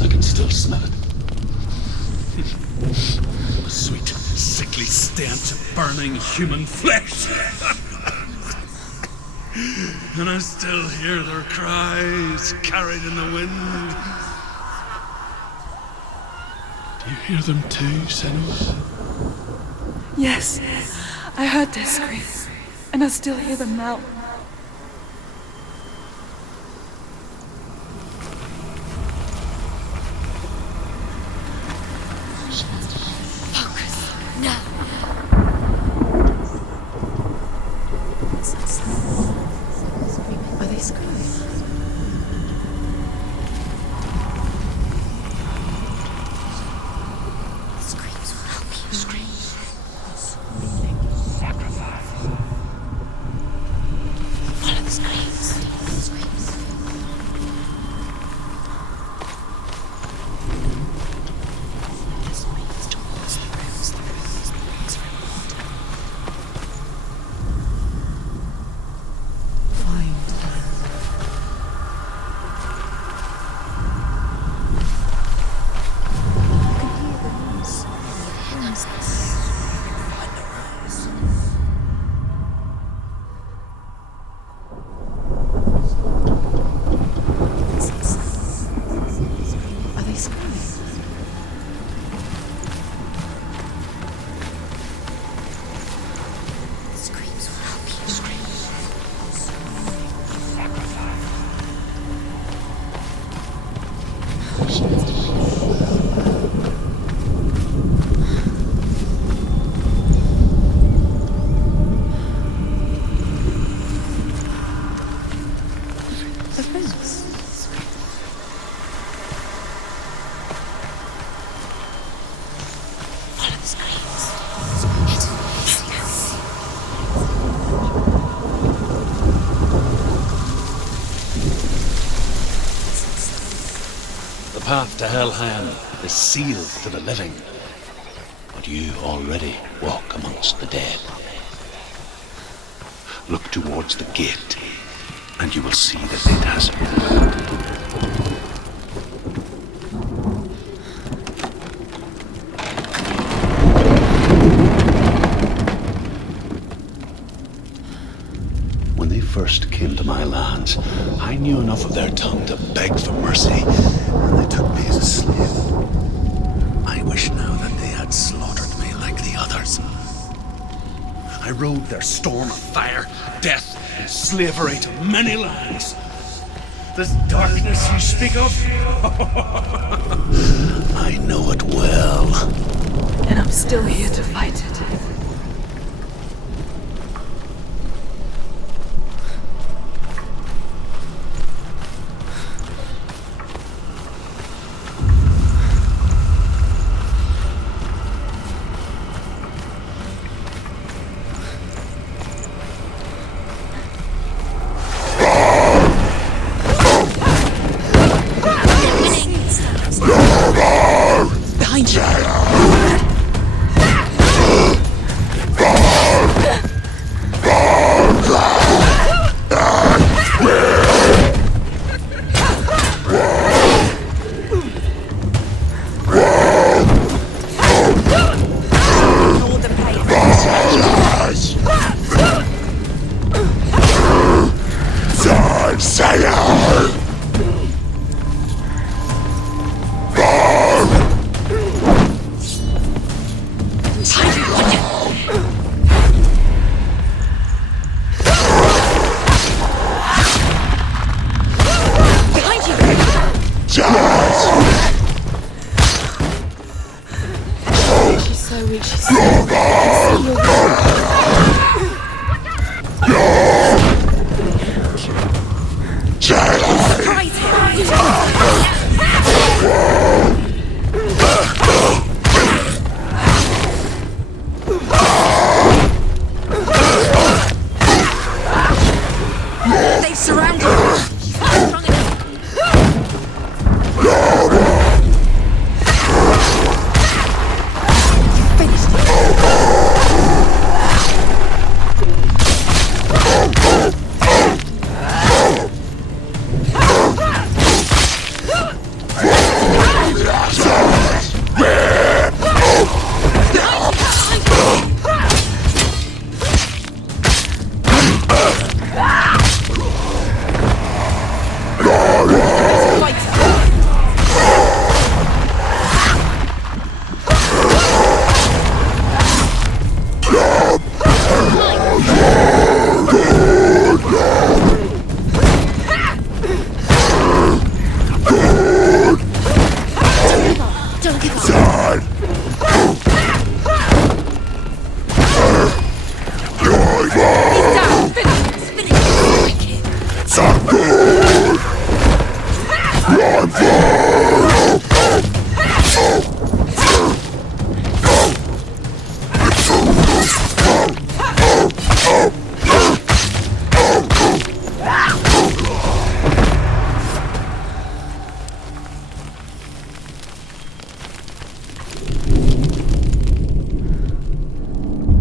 I can still smell it. A sweet, sickly stench of burning human flesh. And I still hear their cries carried in the wind. Do you hear them too, Senua? Yes, I heard their screams, and I still hear them now. Focus. No. Are they screaming? Screams will help you. The path to Helheim is sealed to the living, but you already walk amongst the dead. Look towards the gate, and you will see that it has opened. When they first came to my lands, I knew enough of their tongue to beg for mercy, and they took me as a slave. I wish now that they had slaughtered me like the others. I rode their storm of fire, death, and slavery to many lands. This darkness you speak of? I know it well. And I'm still here to fight it. Behind you! She's so weak, she's so weak. I can see They've surrounded you. Strong enough.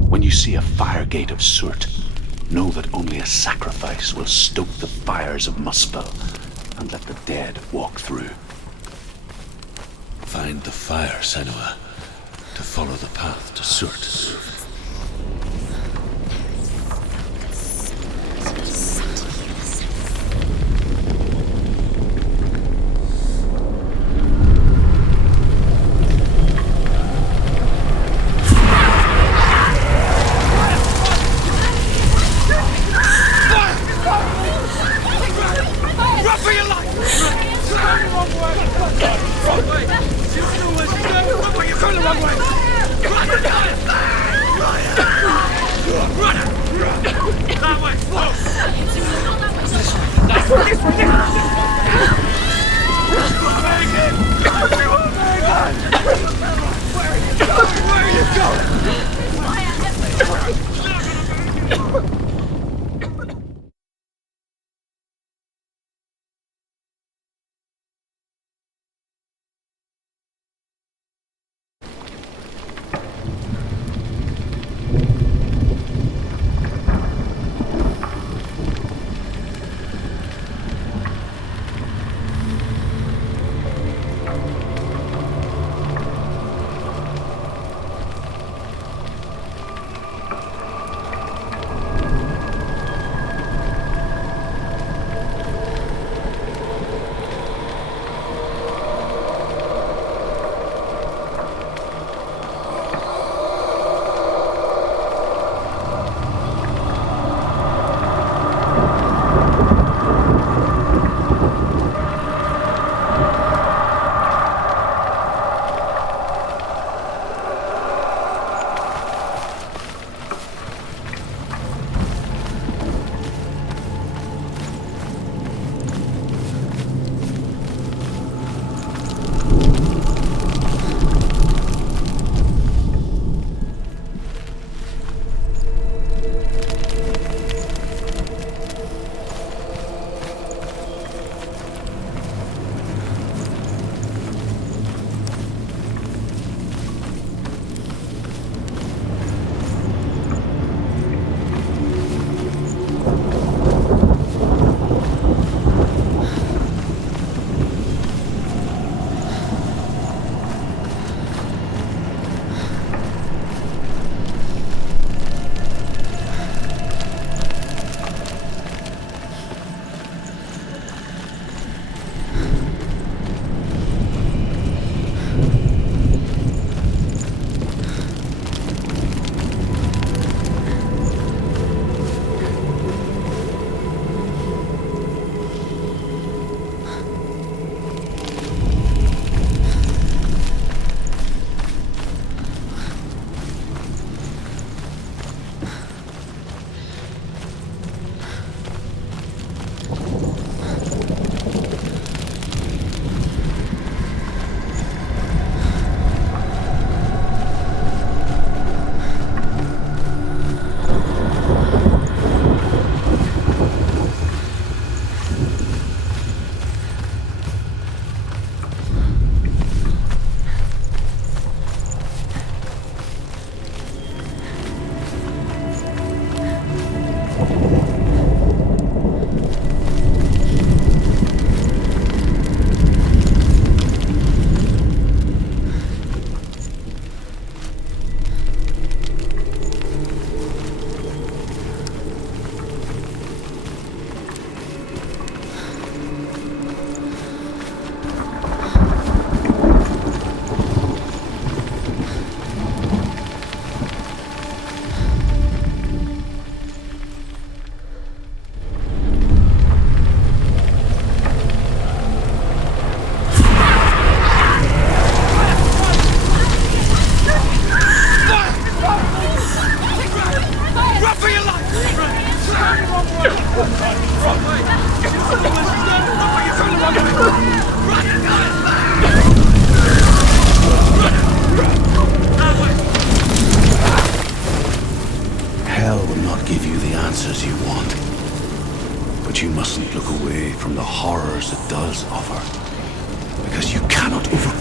When you see a fire gate of soot, know that only a sacrifice will stoke the fires of Muspel and let the dead walk through. Find the fire, Senua, to follow the path to Soot. You're going the wrong way! You're going the wrong way!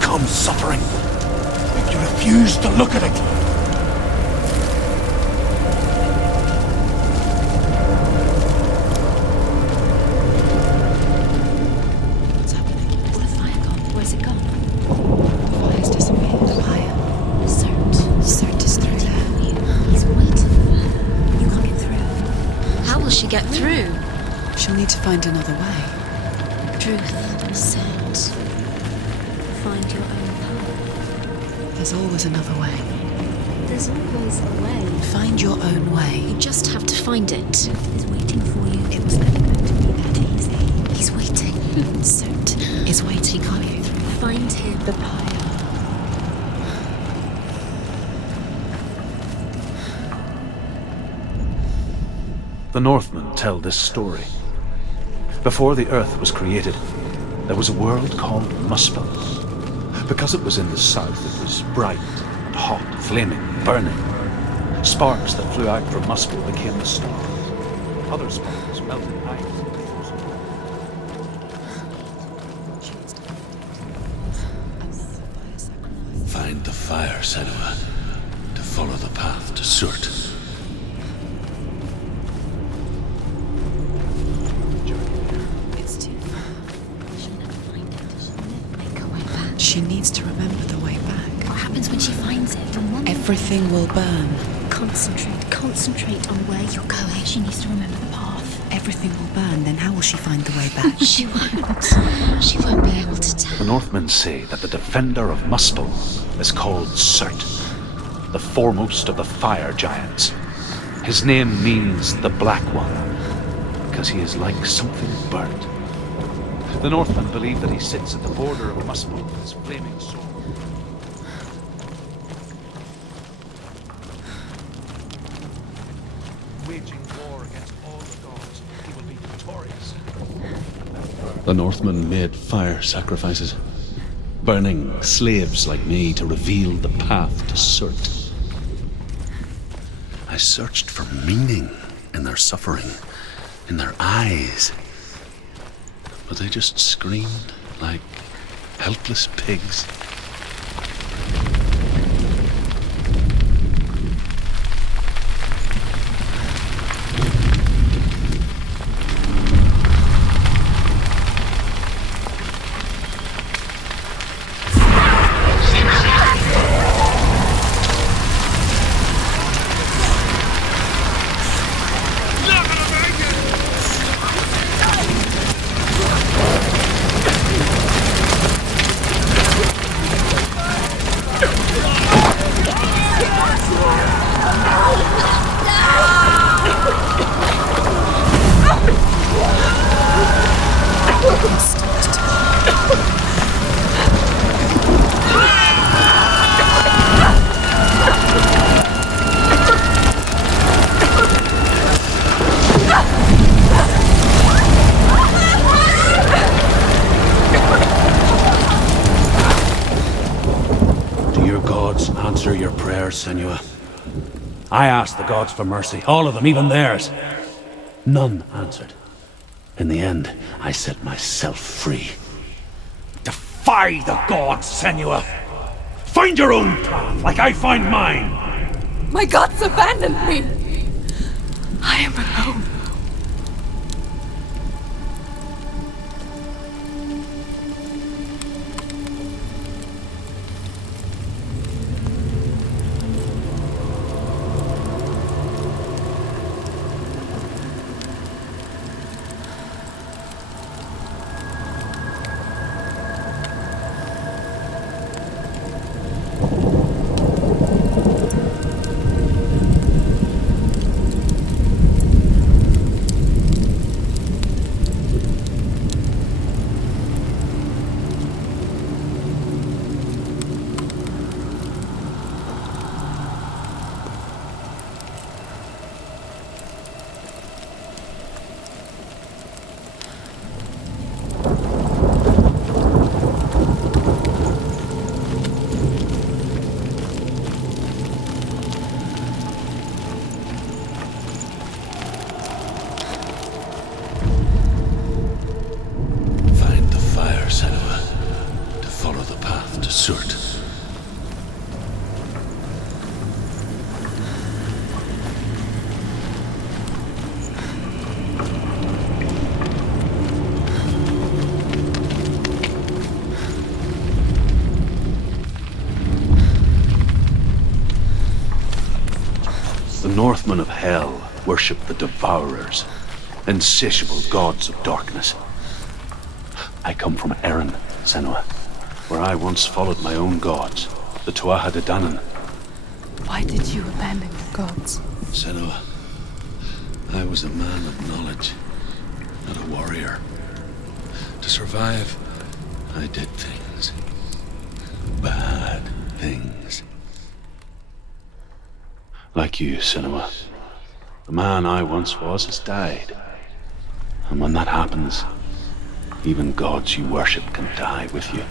comes suffering. But you refuse to look at it. What's happening? All the fire gone. Where's it gone? The fire's disappeared. The fire. Cert is through there. He's waiting for her. You can't get through. How will she get through? She'll need to find another way. Truth, Cert. Find your own path. There's always another way. There's always a way. Find your own way. You just have to find it. Truth is waiting for you. It was never meant to be that easy. He's waiting. Cert Is waiting for you. Find him. The pyre. The Northmen tell this story. Before the earth was created, there was a world called Muspel. Because it was in the south, it was bright and hot, flaming, burning. Sparks that flew out from Muspel became the stars. Other sparks melted ice. Find the fire, Senua, to follow the path to Surt. It's too far. She'll never find it. She'll never make her way back. She needs to remember the way back. What happens when she finds it? The one Everything will burn. Concentrate on where you're going. She needs to remember the path. Everything will burn, then how will she find the way back? She won't. She won't be able to tell. The Northmen say that the defender of Muspel is called Surt, the foremost of the fire giants. His name means the Black One, because he is like something burnt. The Northmen believe that he sits at the border of Muspel with his flaming sword. Waging war against all the gods, he will be victorious. The Northmen made fire sacrifices, burning slaves like me to reveal the path to Surt. I searched for meaning in their suffering, in their eyes, but they just screamed like helpless pigs. Answer your prayers, Senua. I asked the gods for mercy, all of them, even theirs. None answered. In the end, I set myself free. Defy the gods, Senua! Find your own path, like I find mine! My gods abandoned me! I am alone. to Surt. The Northmen of Hell worship the Devourers, insatiable gods of darkness. I come from Erin, Senua, where I once followed my own gods, the Tuatha De Danann. Why did you abandon your gods? Senua, I was a man of knowledge, not a warrior. To survive, I did things. Bad things. Like you, Senua. The man I once was has died. And when that happens, even gods you worship can die with you.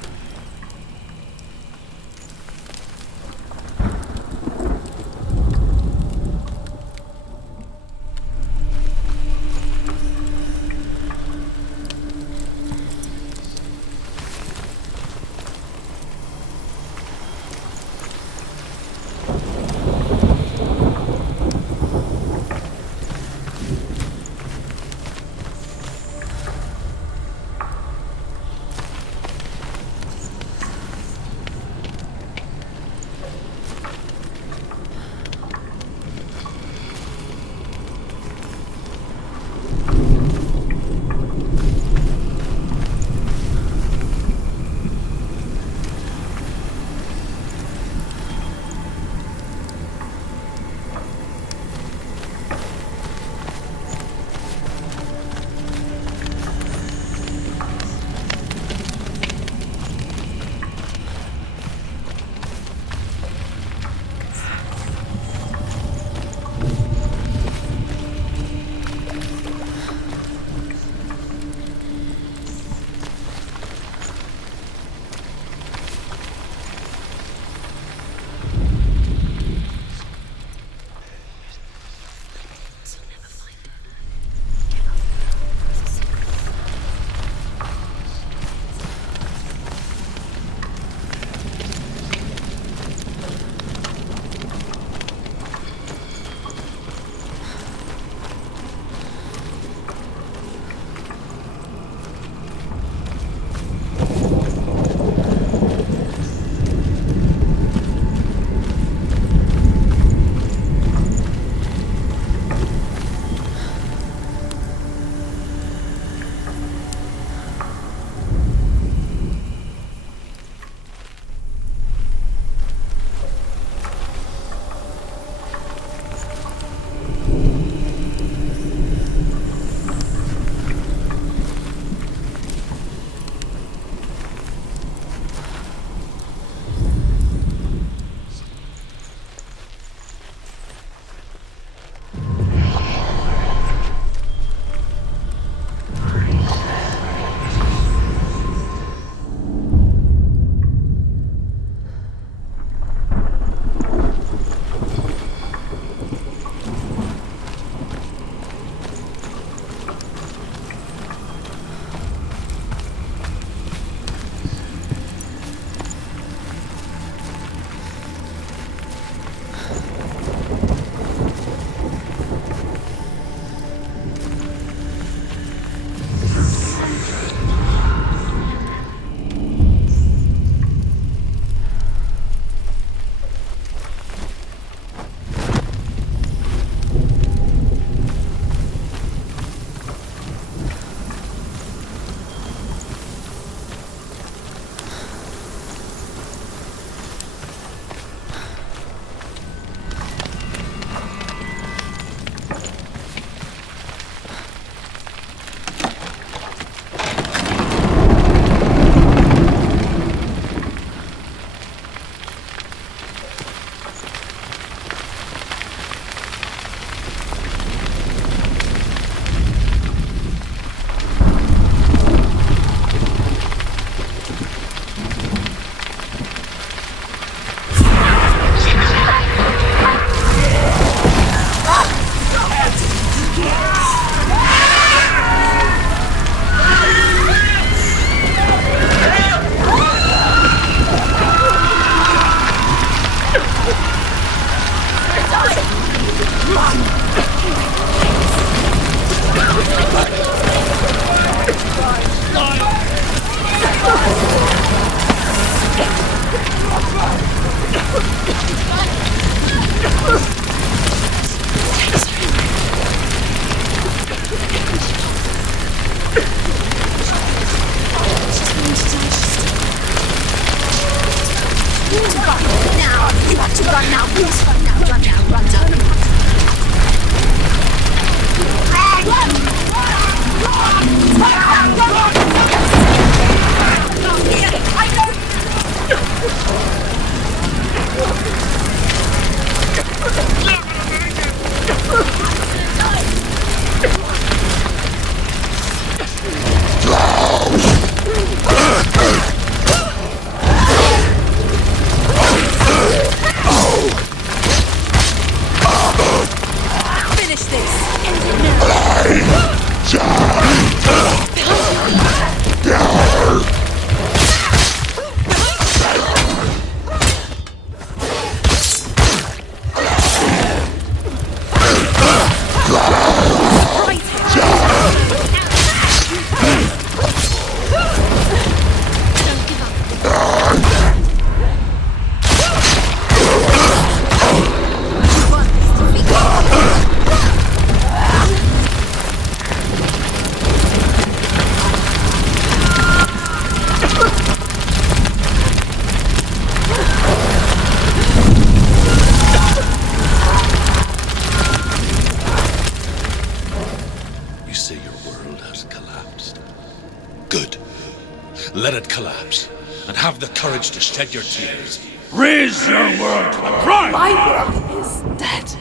Let it collapse, and have the courage to shed your tears. Raise your world to the prime! My world is dead.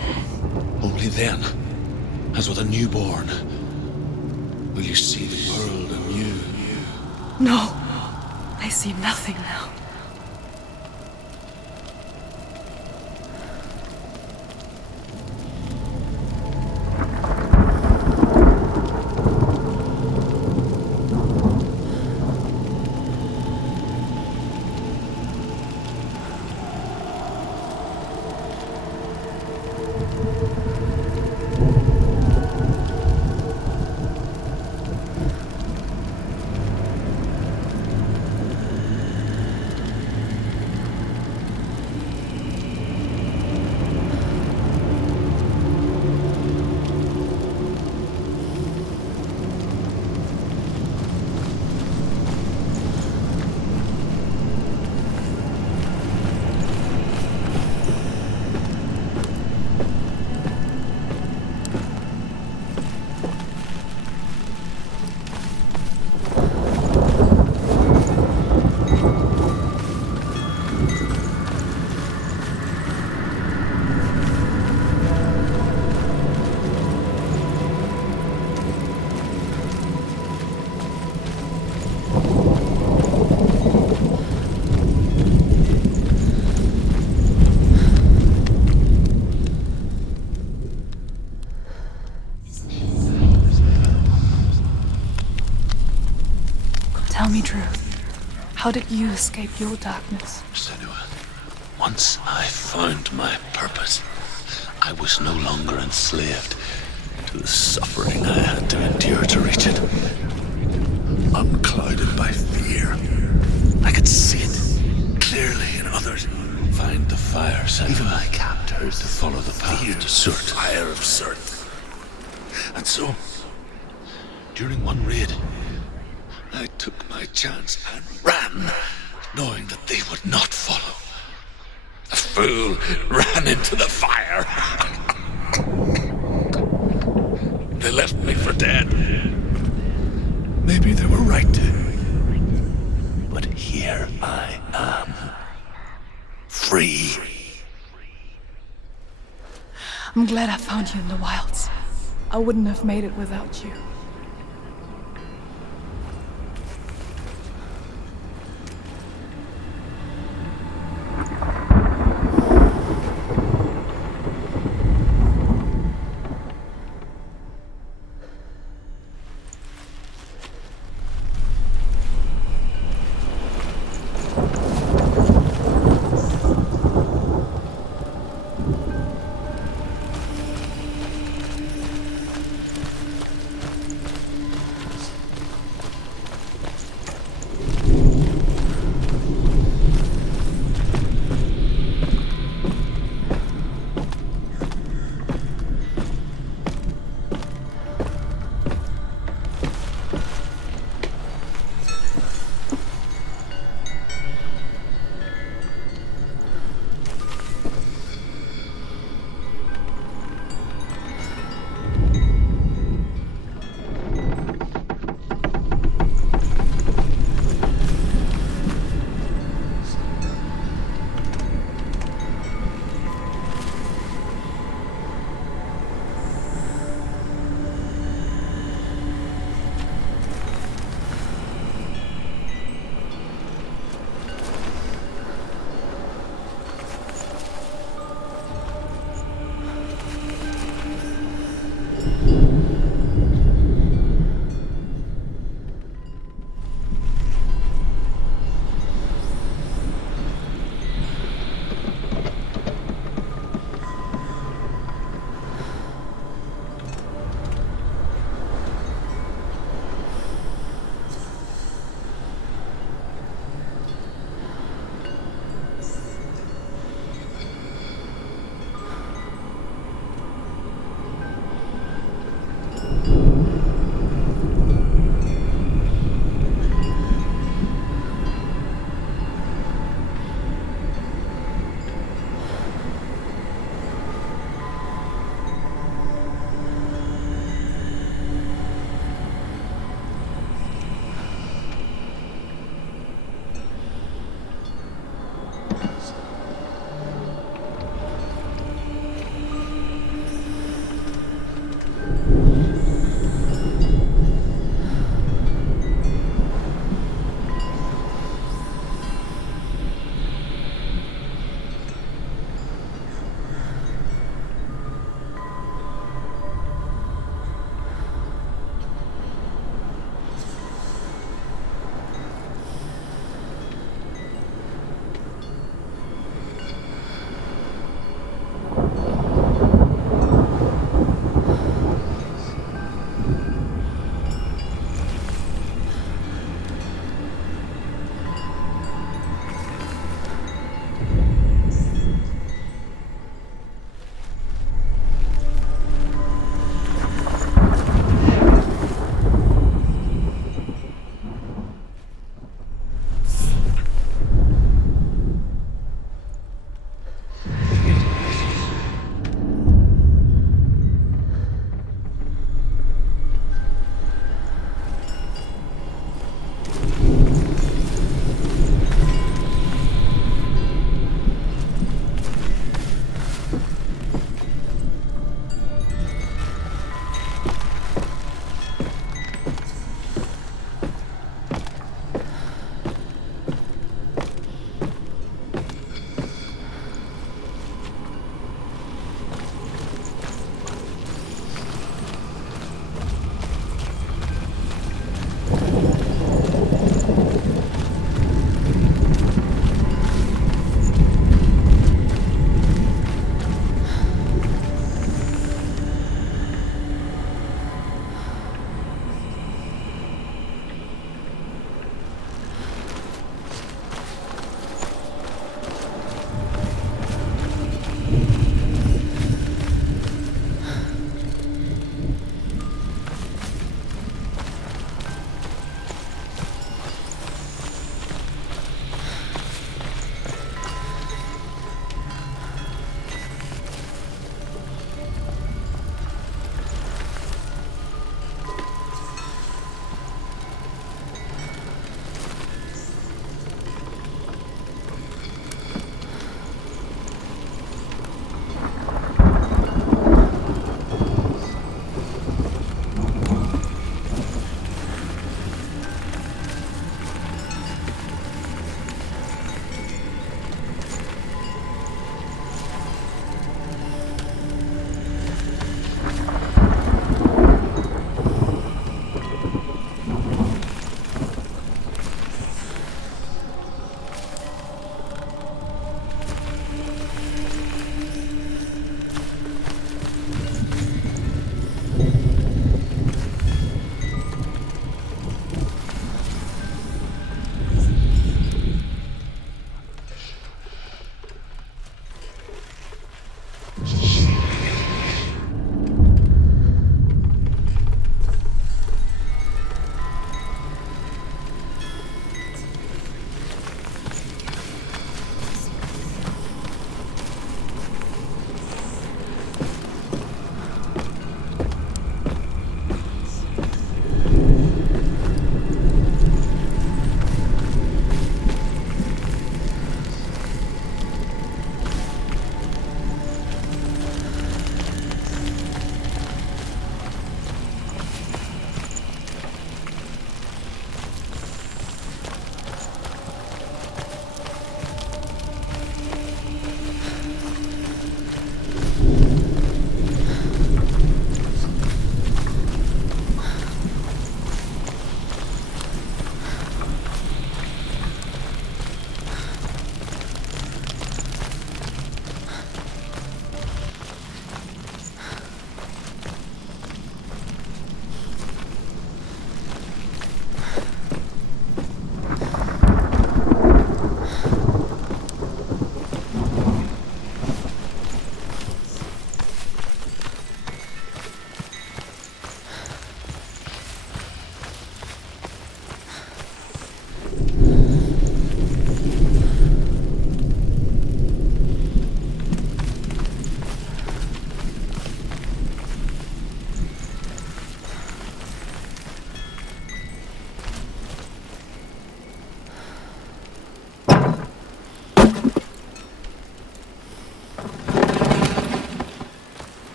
Only then, as with a newborn, will you see the world anew. No, I see nothing now. Tell me truth. How did you escape your darkness? Senua, once I found my purpose, I was no longer enslaved to the suffering I had to endure to reach it. Unclouded by fear, I could see it clearly in others. Find the fire, Senua. Even my captors to follow the path to Surt. Fire of Surt. And so, during one raid, I took my chance and ran, knowing that they would not follow. The fool ran into the fire. They left me for dead. Maybe they were right to. But here I am. Free. I'm glad I found you in the wilds. I wouldn't have made it without you.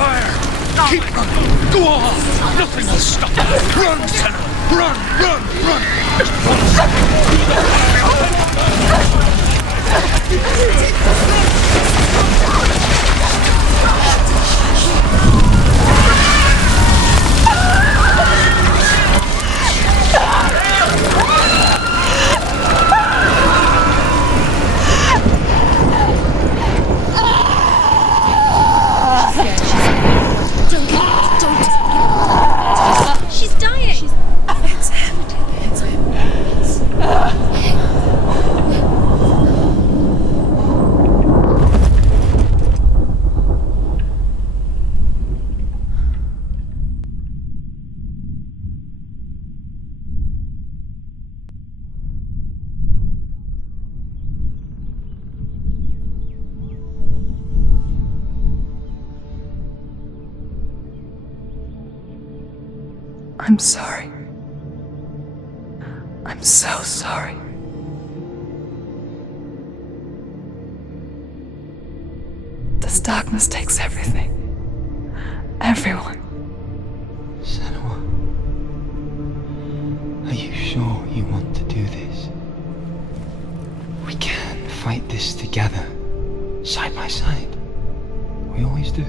fire! Keep running! Go on! Nothing will stop you! Run, Senua! Run, run, run! Just one She's dying! It's him. It's him. I'm sorry. I'm so sorry. This darkness takes everything. Everyone. Senua, are you sure you want to do this? We can fight this together, side by side. We always do.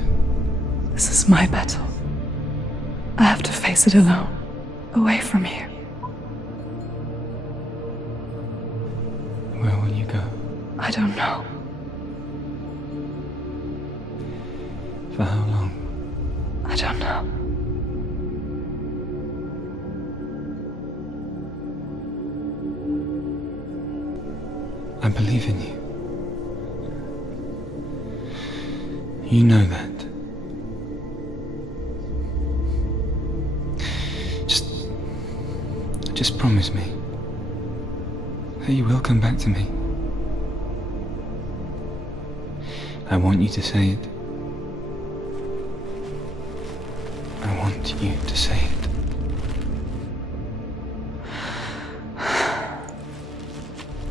This is my battle. I have to face it alone, away from here. Where will you go? I don't know. For how long? I don't know. I believe in you. You know that. Just promise me that you will come back to me. I want you to say it. I want you to say it.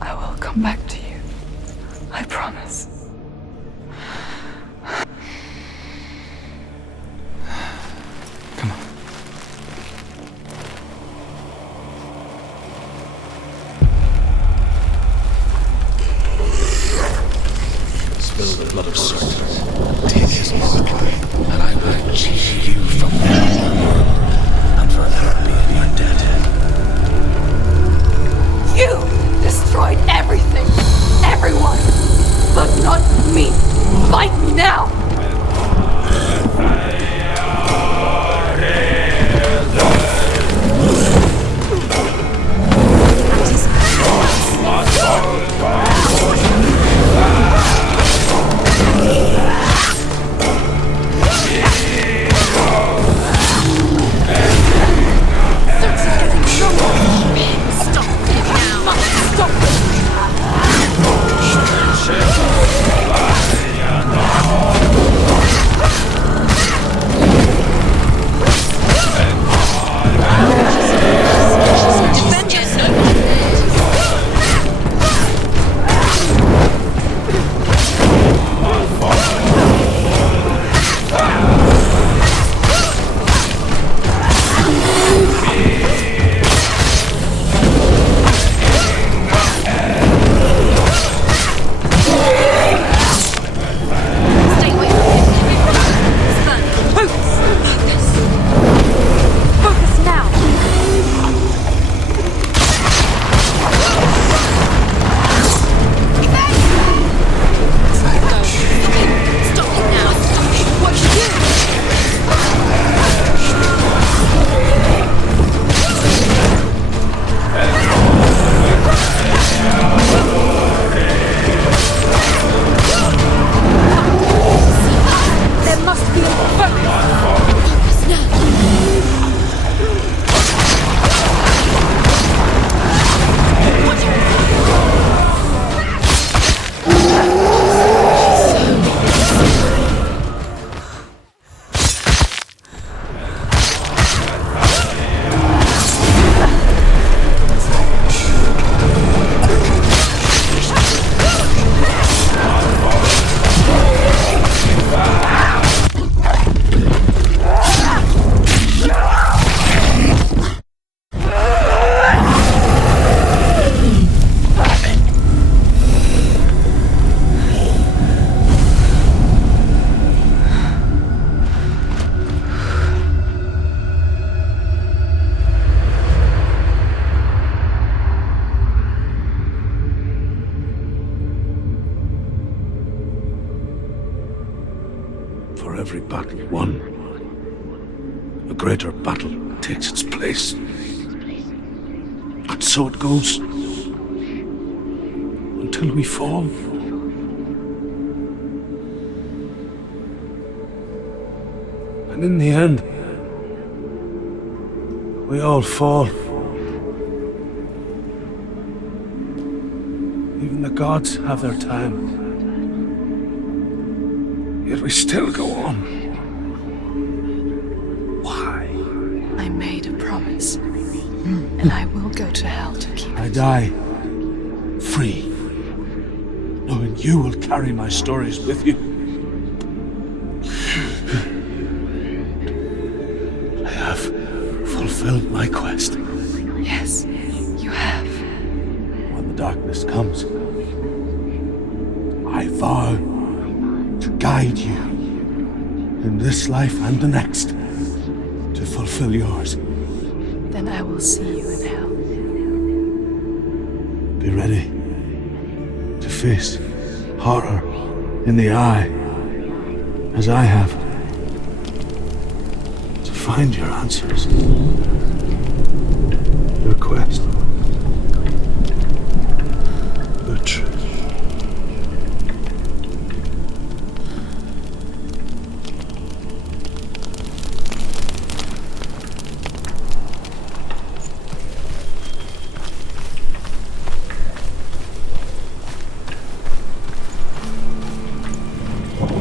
I will come back to you. I promise. Come on. Spill the blood of serpents, take his mark, and I will change you from every world and forever be in your debt. You destroyed everything! a greater battle takes its place. And so it goes. Until we fall. And in the end, we all fall. Even the gods have their time. Yet we still go on. Why? I made a promise, and I will go to hell to keep I it. die free, knowing you will carry my stories with you. I have fulfilled my quest. Yes, you have. When the darkness comes, I vow to guide you in this life and the next to fulfill yours. Then I will see you in hell. Be ready to face horror in the eye, as I have, to find your answers, your quest, the truth.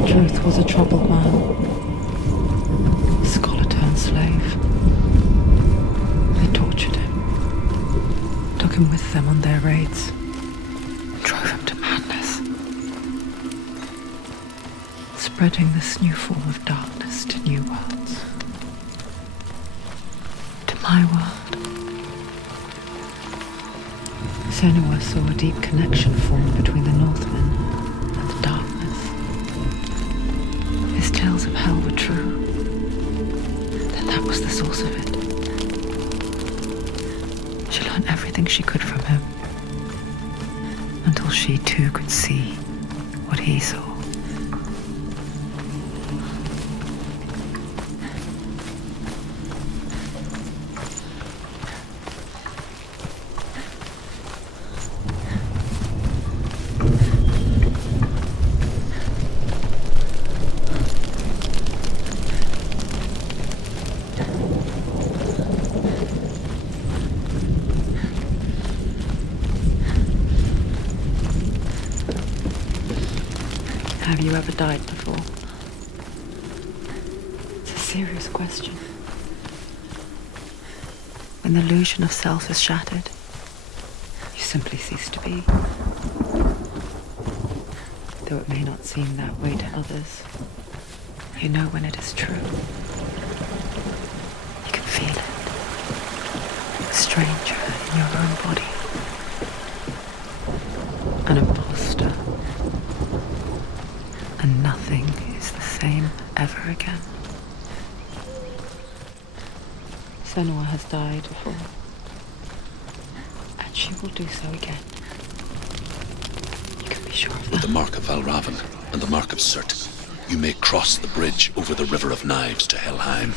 Truth was a troubled man, scholar turned slave. They tortured him, took him with them on their raids, drove him to madness, spreading this new form of darkness to new worlds. To my world. Senua saw a deep connection form between the Northmen and the darkness. His tales of hell were true. Then that was the source of it. She learned everything she could from him, until she too could see what he saw. Have you ever died before? It's a serious question. When the illusion of self is shattered, you simply cease to be. Though it may not seem that way to others, you know when it is true. You can feel it. A stranger in your own body. An imposter. And nothing is the same ever again. Senua has died before, and she will do so again. You can be sure of With that. the mark of Valravan and the mark of Surt, you may cross the bridge over the River of Knives to Helheim.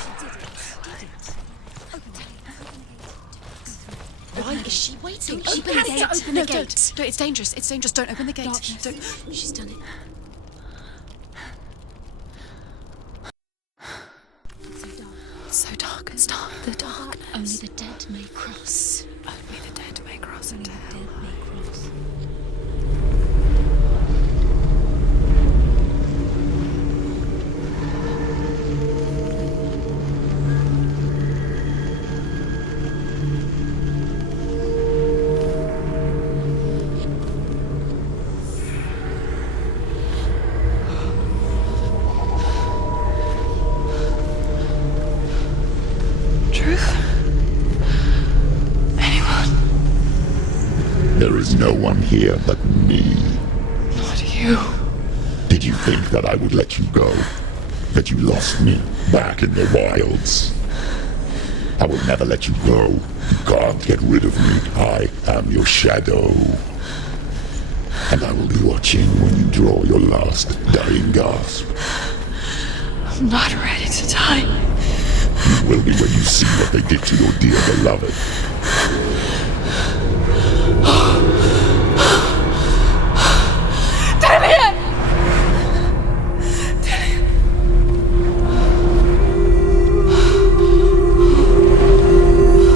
Why is she waiting? Don't She open has the to gate. open No, the gate. don't. No, it's dangerous. It's dangerous. Don't open the gate. Darkness. Don't. She's done it. It's so dark. It's dark. The darkness. Only the dead may cross. Only the dead may cross Only into the hell. dead may cross. Truth? Anyone? There is no one here but me. Not you. Did you think that I would let you go? That you lost me back in the wilds? I will never let you go. You can't get rid of me. I am your shadow. And I will be watching when you draw your last dying gasp. I'm not ready to die. You will be when you see what they did to your dear beloved.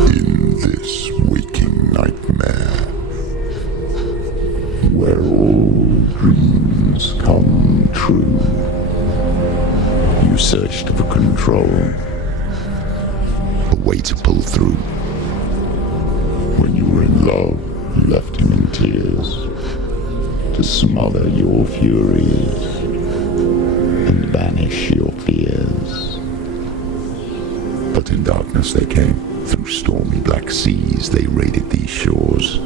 In this waking nightmare, where all dreams come true, you searched for control, a way to pull through. When you were in love, you left him in tears to smother your furies and banish your fears. But in darkness they came, through stormy black seas they raided these shores.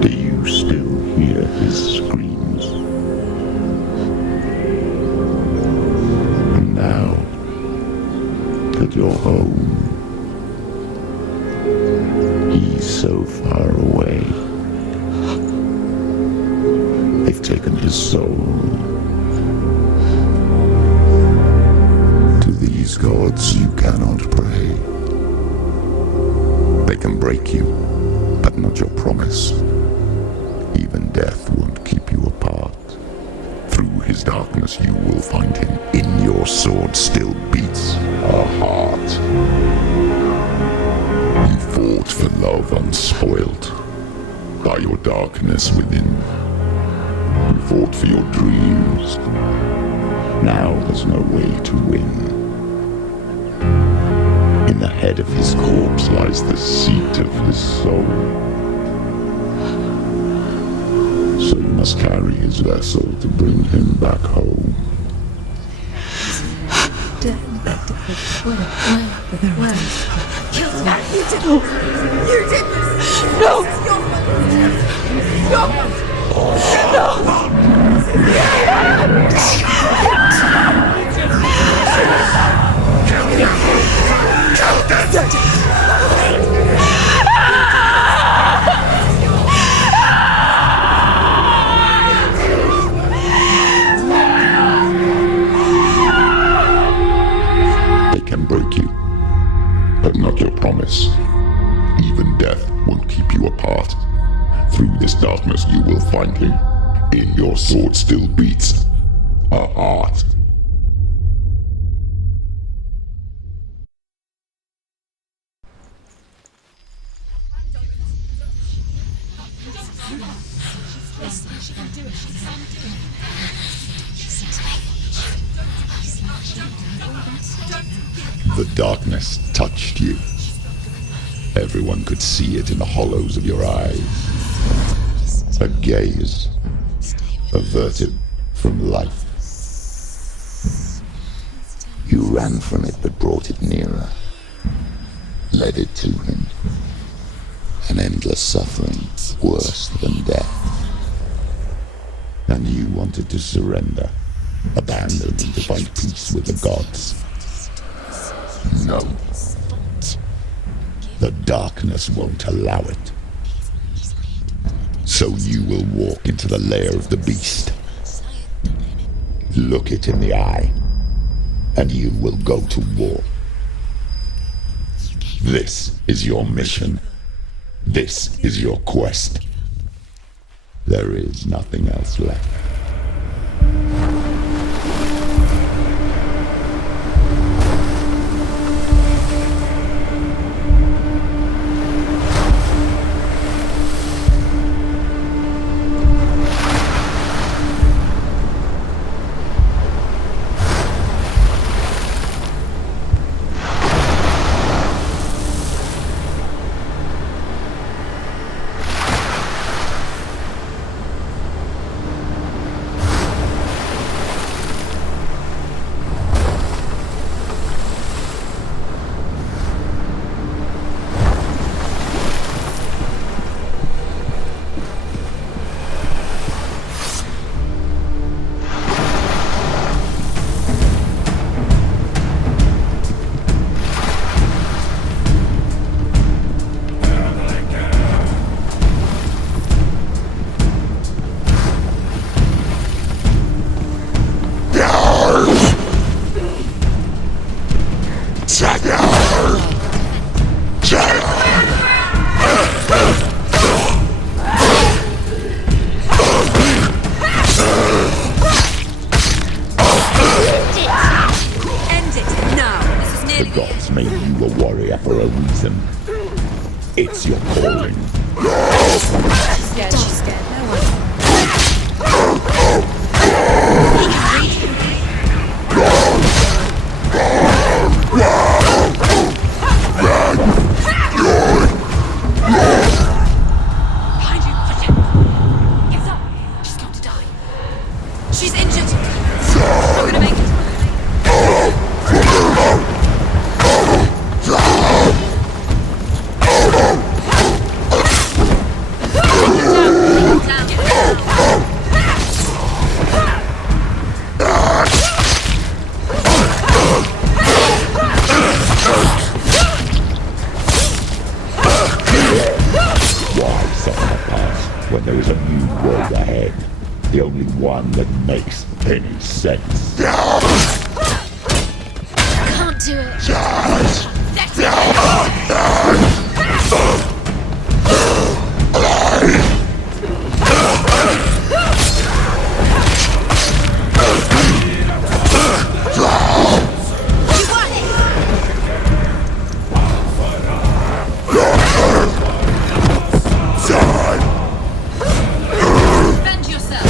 Do you still hear his screams? And now that you're home, he's so far away. They've taken his soul. To these gods you cannot pray. They can break you, but not your promise. Even death won't keep you apart. Through his darkness you will find him. In your sword still beats a heart. You fought for love unspoilt by your darkness within. You fought for your dreams. Now there's no way to win. In the head of his corpse lies the seat of his soul. So you must carry his vessel to bring him back home. Where? Killed that. You did this. You did this. No. They can break you, but not your promise. Even death won't keep you apart. Through this darkness you will find him. In your sword still beats a heart. The darkness touched you. Everyone could see it in the hollows of your eyes. A gaze averted from life. You ran from it but brought it nearer. Led it to him. An endless suffering worse than death. And you wanted to surrender, abandon and to find peace with the gods. No. The darkness won't allow it. So you will walk into the lair of the beast. Look it in the eye, and you will go to war. This is your mission. This is your quest. There is nothing else left. The gods made you a warrior for a reason. It's your calling. She's scared, she's scared. No one. He can reach him. Behind you, watch it. Get up. She's got to die. She's injured. She's not gonna make it. When there is a new world ahead, the only one that makes any sense. Can't do it. Defend yourself.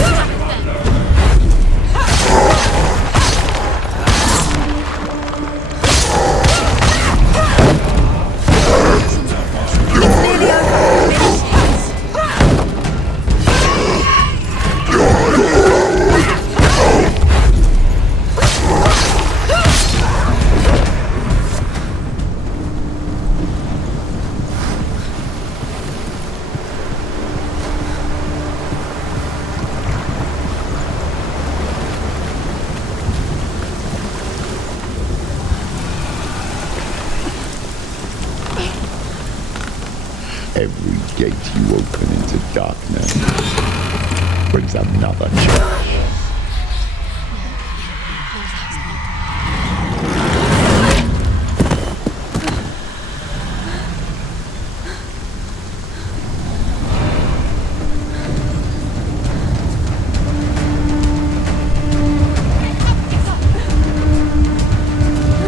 Every gate you open into darkness brings another challenge.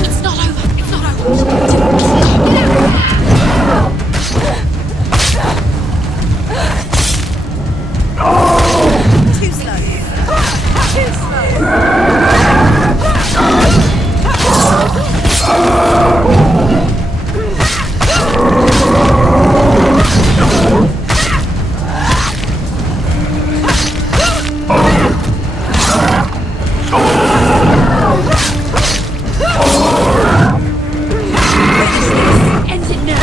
It's not over. It's not over. Too slow. Too slow. End it now.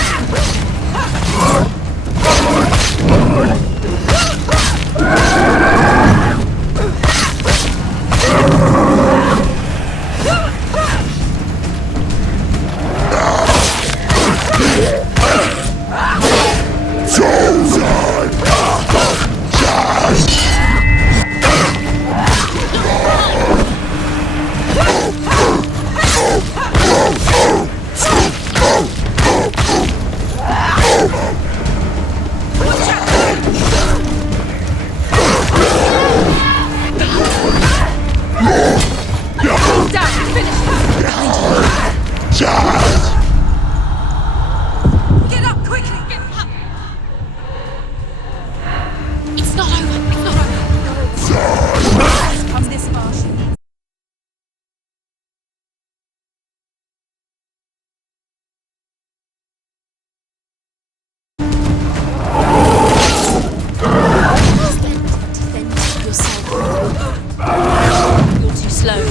Get up quickly. Get up. It's not over. It's not over. Come this far. Defend yourself. You're too slow.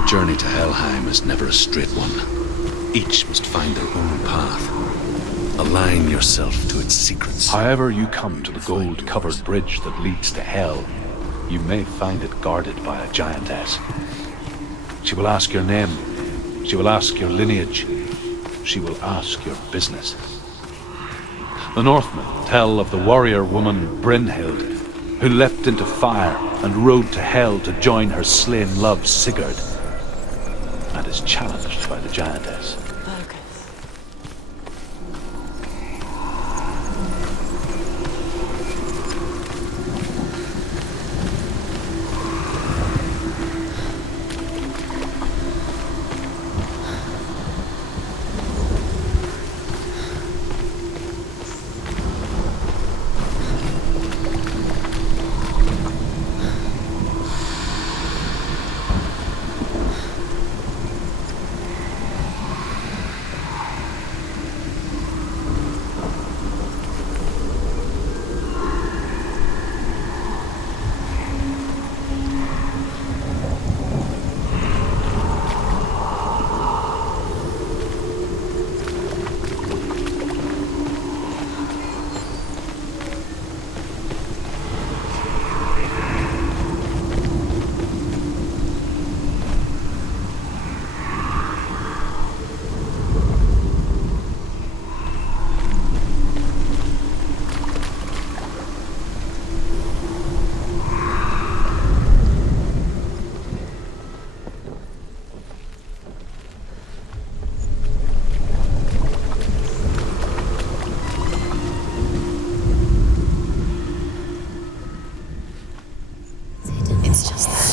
The journey to Helheim is never a straight one. Each must find their own path. Align yourself to its secrets. However you come to the gold-covered bridge that leads to Hell, you may find it guarded by a giantess. She will ask your name. She will ask your lineage. She will ask your business. The Northmen tell of the warrior woman Brynhild, who leapt into fire and rode to Hell to join her slain love Sigurd, and is challenged by the giantess. It's just that.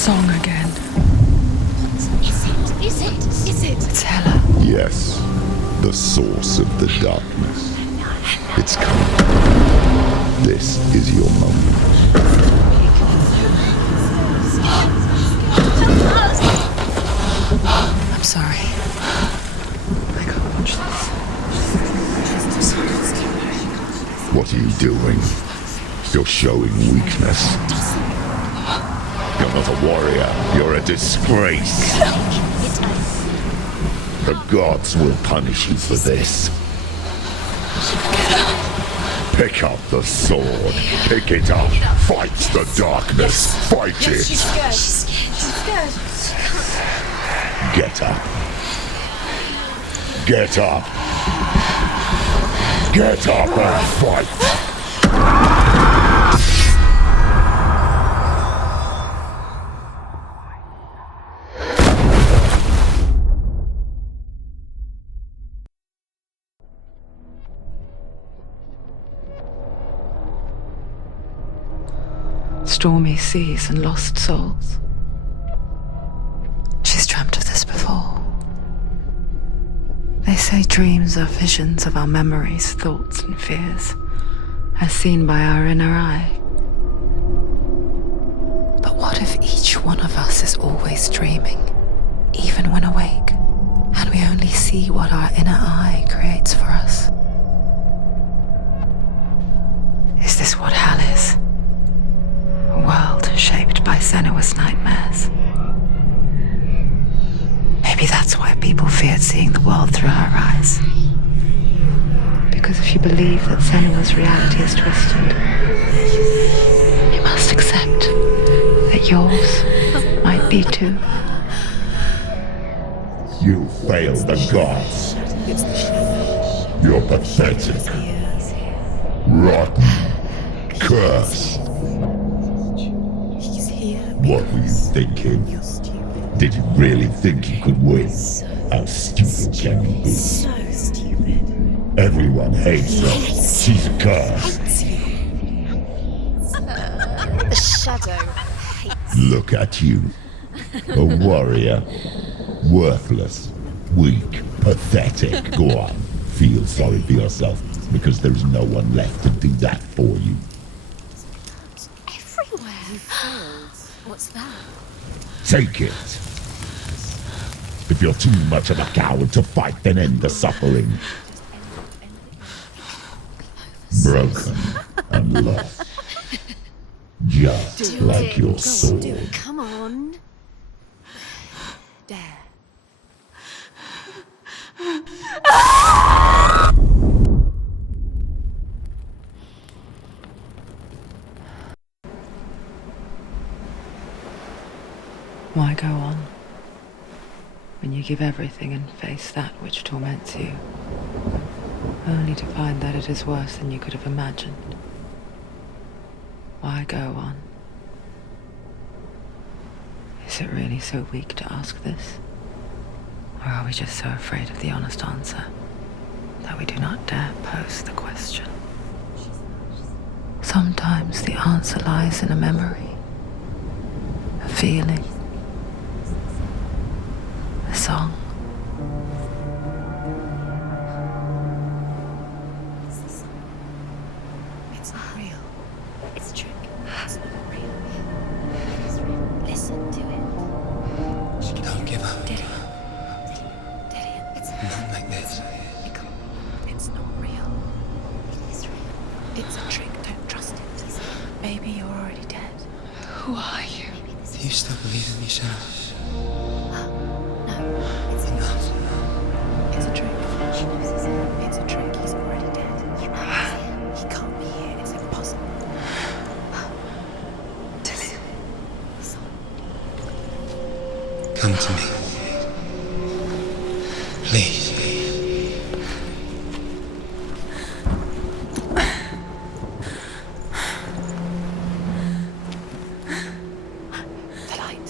song again. Is it? It's Hela. Yes, the source of the darkness. It's coming. This is your moment. I'm sorry. I can't watch this. What are you doing? You're showing weakness. You're not a warrior. You're a disgrace. The gods will punish you for this. Pick up the sword. Pick it up. Fight the darkness. Fight it. She's scared. Get up. Get up. Get up and fight. Stormy seas and lost souls. She's dreamt of this before. They say dreams are visions of our memories, thoughts, and fears, as seen by our inner eye. But what if each one of us is always dreaming, even when awake, and we only see what our inner eye creates for us? Is this what hell is? A world shaped by Senua's nightmares. Maybe that's why people feared seeing the world through her eyes. Because if you believe that Senua's reality is twisted, you must accept that yours might be too. You failed the gods. You're pathetic. Rotten. Cursed. What were you thinking? Did you really think you could win? How stupid can you be? So stupid. Everyone hates her. She's a curse. The shadow hates. Look at you. A warrior. Worthless. Weak. Pathetic. Go on. Feel sorry for yourself, because there's no one left to do that for you. What's that? Take it. If you're too much of a coward to fight, then end the suffering. Broken and lost. Just like your sword. Come on. Dare. Why go on when you give everything and face that which torments you, only to find that it is worse than you could have imagined? Why go on? Is it really so weak to ask this? Or are we just so afraid of the honest answer that we do not dare pose the question? Sometimes the answer lies in a memory, a feeling, a song. It's not real. It's a trick. It's not real. It is real. Listen to it. Don't give up. Did it. It's Not like this. It's not real. It is real. It's a trick. Don't trust it. Maybe you're already dead. Who are you? Do you still believe in me, Senua? It's a trick. She knows it's a trick. He's already dead. He can't be here. It's impossible. Tilly. Come to me. Please. The light.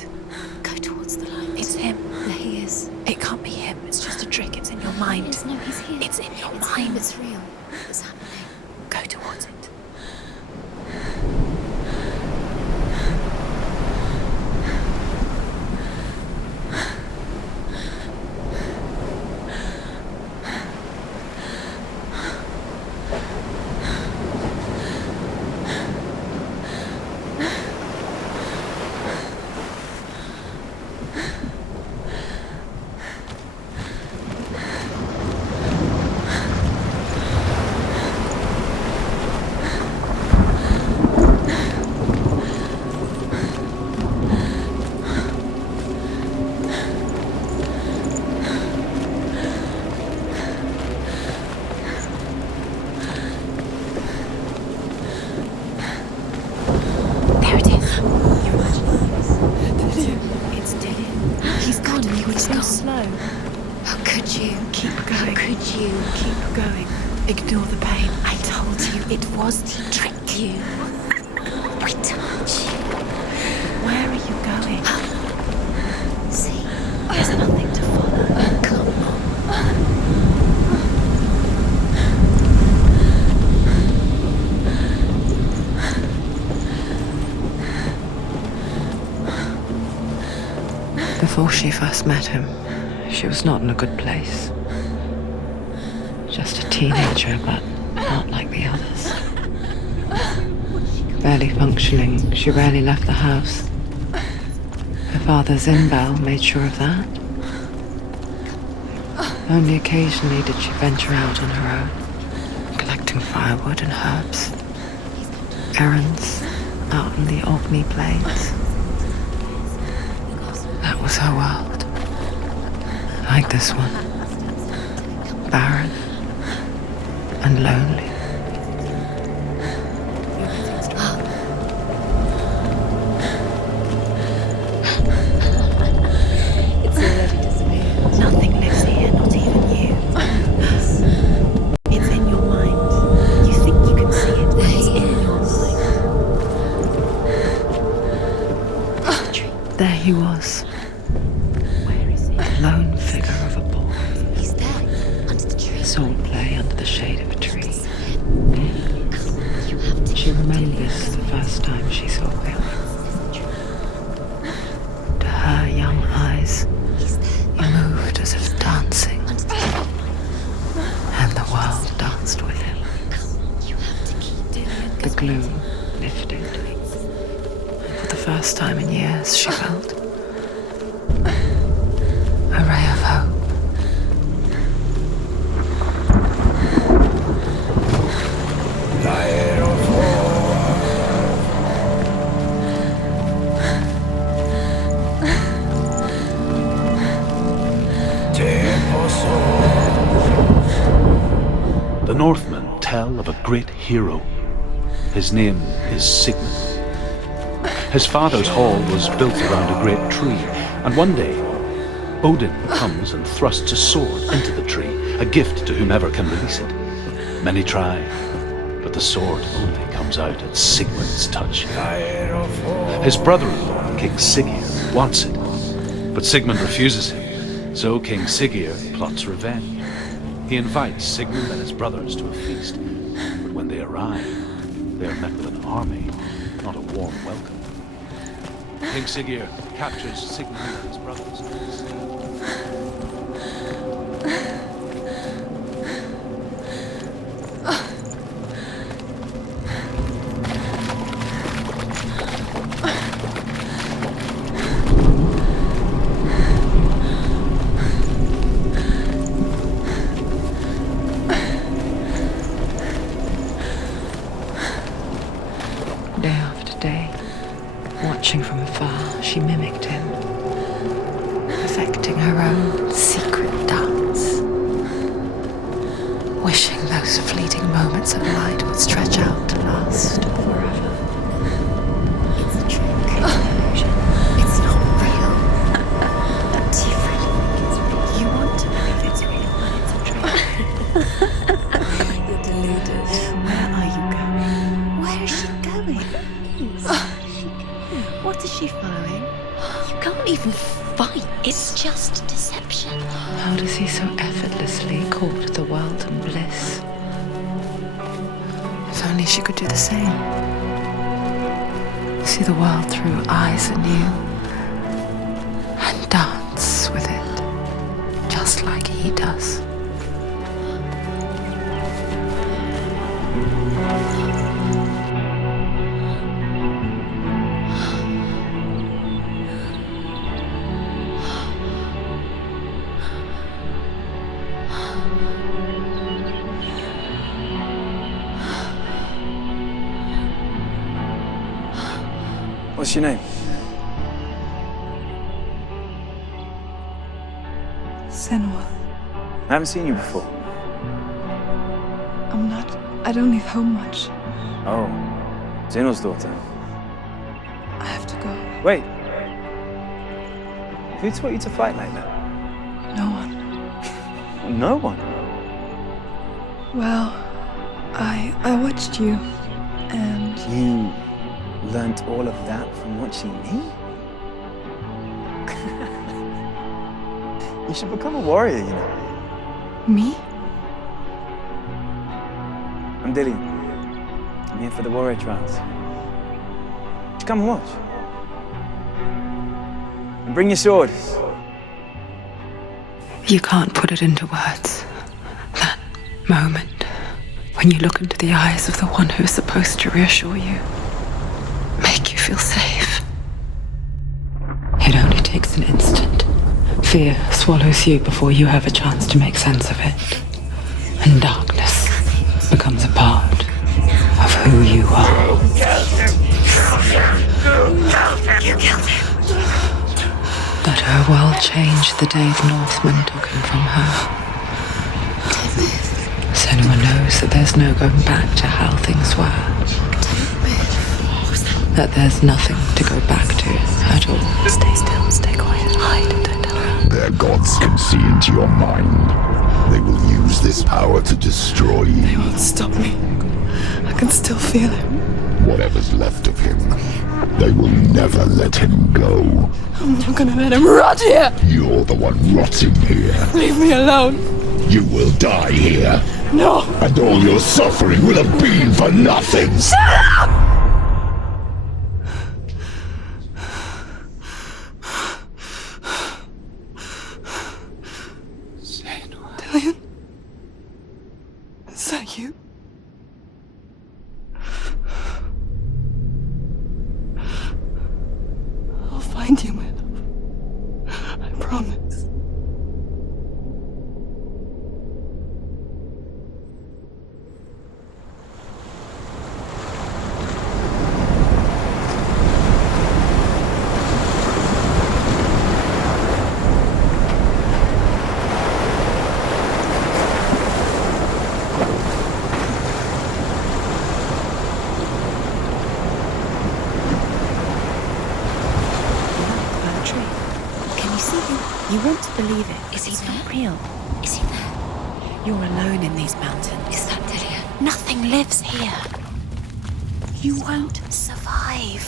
Go towards the light. It's him. There he is. It can't be him. It's just a trick. It's in your mind. No, he's here. It's in your mind. It's real. It's happening. Go towards it. you. Keep going. Ignore the pain. I told you it was to trick you. I told you. Where are you going? See, there's nothing to follow. Come on. Before she first met him, she was not in a good place. Just a teenager, but not like the others. Barely functioning, she rarely left the house. Her father's in-bell made sure of that. Only occasionally did she venture out on her own, collecting firewood and herbs. Errands out in the Orkney Plains. That was her world. Like this one. Barren and lonely. It's already disappeared. Nothing lives here, not even you. It's in your mind. You think you can see it, but it's in your mind. There he was. Where is he? The lone figure of a boy. He's there, under the tree. Sword play under the shade of a tree. You have to She remembers the first time she saw him. To her young eyes, he moved as if dancing, and the world danced with him. You have to keep doing it. The gloom lifted. For the first time in years, she felt a ray of hope. The Northmen tell of a great hero. His name is Sigmund. His father's hall was built around a great tree, and one day, Odin comes and thrusts a sword into the tree, a gift to whomever can release it. Many try, but the sword only comes out at Sigmund's touch. His brother-in-law, King Siggeir, wants it, but Sigmund refuses him, so King Siggeir plots revenge. He invites Sigmund and his brothers to a feast, but when they arrive, they are met with an army, not a warm welcome. King Siggeir captures Sigmund and his brothers. Day after day, watching from afar, she mimicked him, perfecting her own secret dance, wishing those fleeting moments of light would stretch out to last forever. It's a trick. It's an illusion. It's not real. Do you really think it's real? You want to believe it's real, but it's a trick. You're deluded. Where are you going? Where is she going? What is she following? You can't even fight. It's just deception. How does he so effortlessly court the world and bliss? If only she could do the same. See the world through eyes anew and dance with it, just like he does. What's your name? Senua. I haven't seen you before. I don't leave home much. Oh, Zeno's daughter. I have to go. Wait. Who taught you to fight like that? No one. No one? Well, I watched you, and... You learnt all of that from watching me? You should become a warrior, you know. Me? I'm Dilly. I'm here for the warrior trials. Just come and watch. And bring your sword. You can't put it into words. That moment when you look into the eyes of the one who's supposed to reassure you, make you feel safe. It only takes an instant. Fear swallows you before you have a chance to make sense of it. And darkness becomes a part of who you are. You killed him. But her world changed the day the Northmen took him from her. Senua knows that there's no going back to how things were. That there's nothing to go back to at all. Stay still, stay quiet, hide, and don't tell her. Their gods can see into your mind. They will use this power to destroy you. They won't stop me. I can still feel him. Whatever's left of him, they will never let him go. I'm not gonna let him rot here! You're the one rotting here. Leave me alone! You will die here. No! And all your suffering will have been for nothing. Shut up! Dillion? Is that you? I'll find you, my love. I promise. You want to believe it. Is he not real? Is he there? You're alone in these mountains. Is that Dillion? Nothing lives here. You won't survive.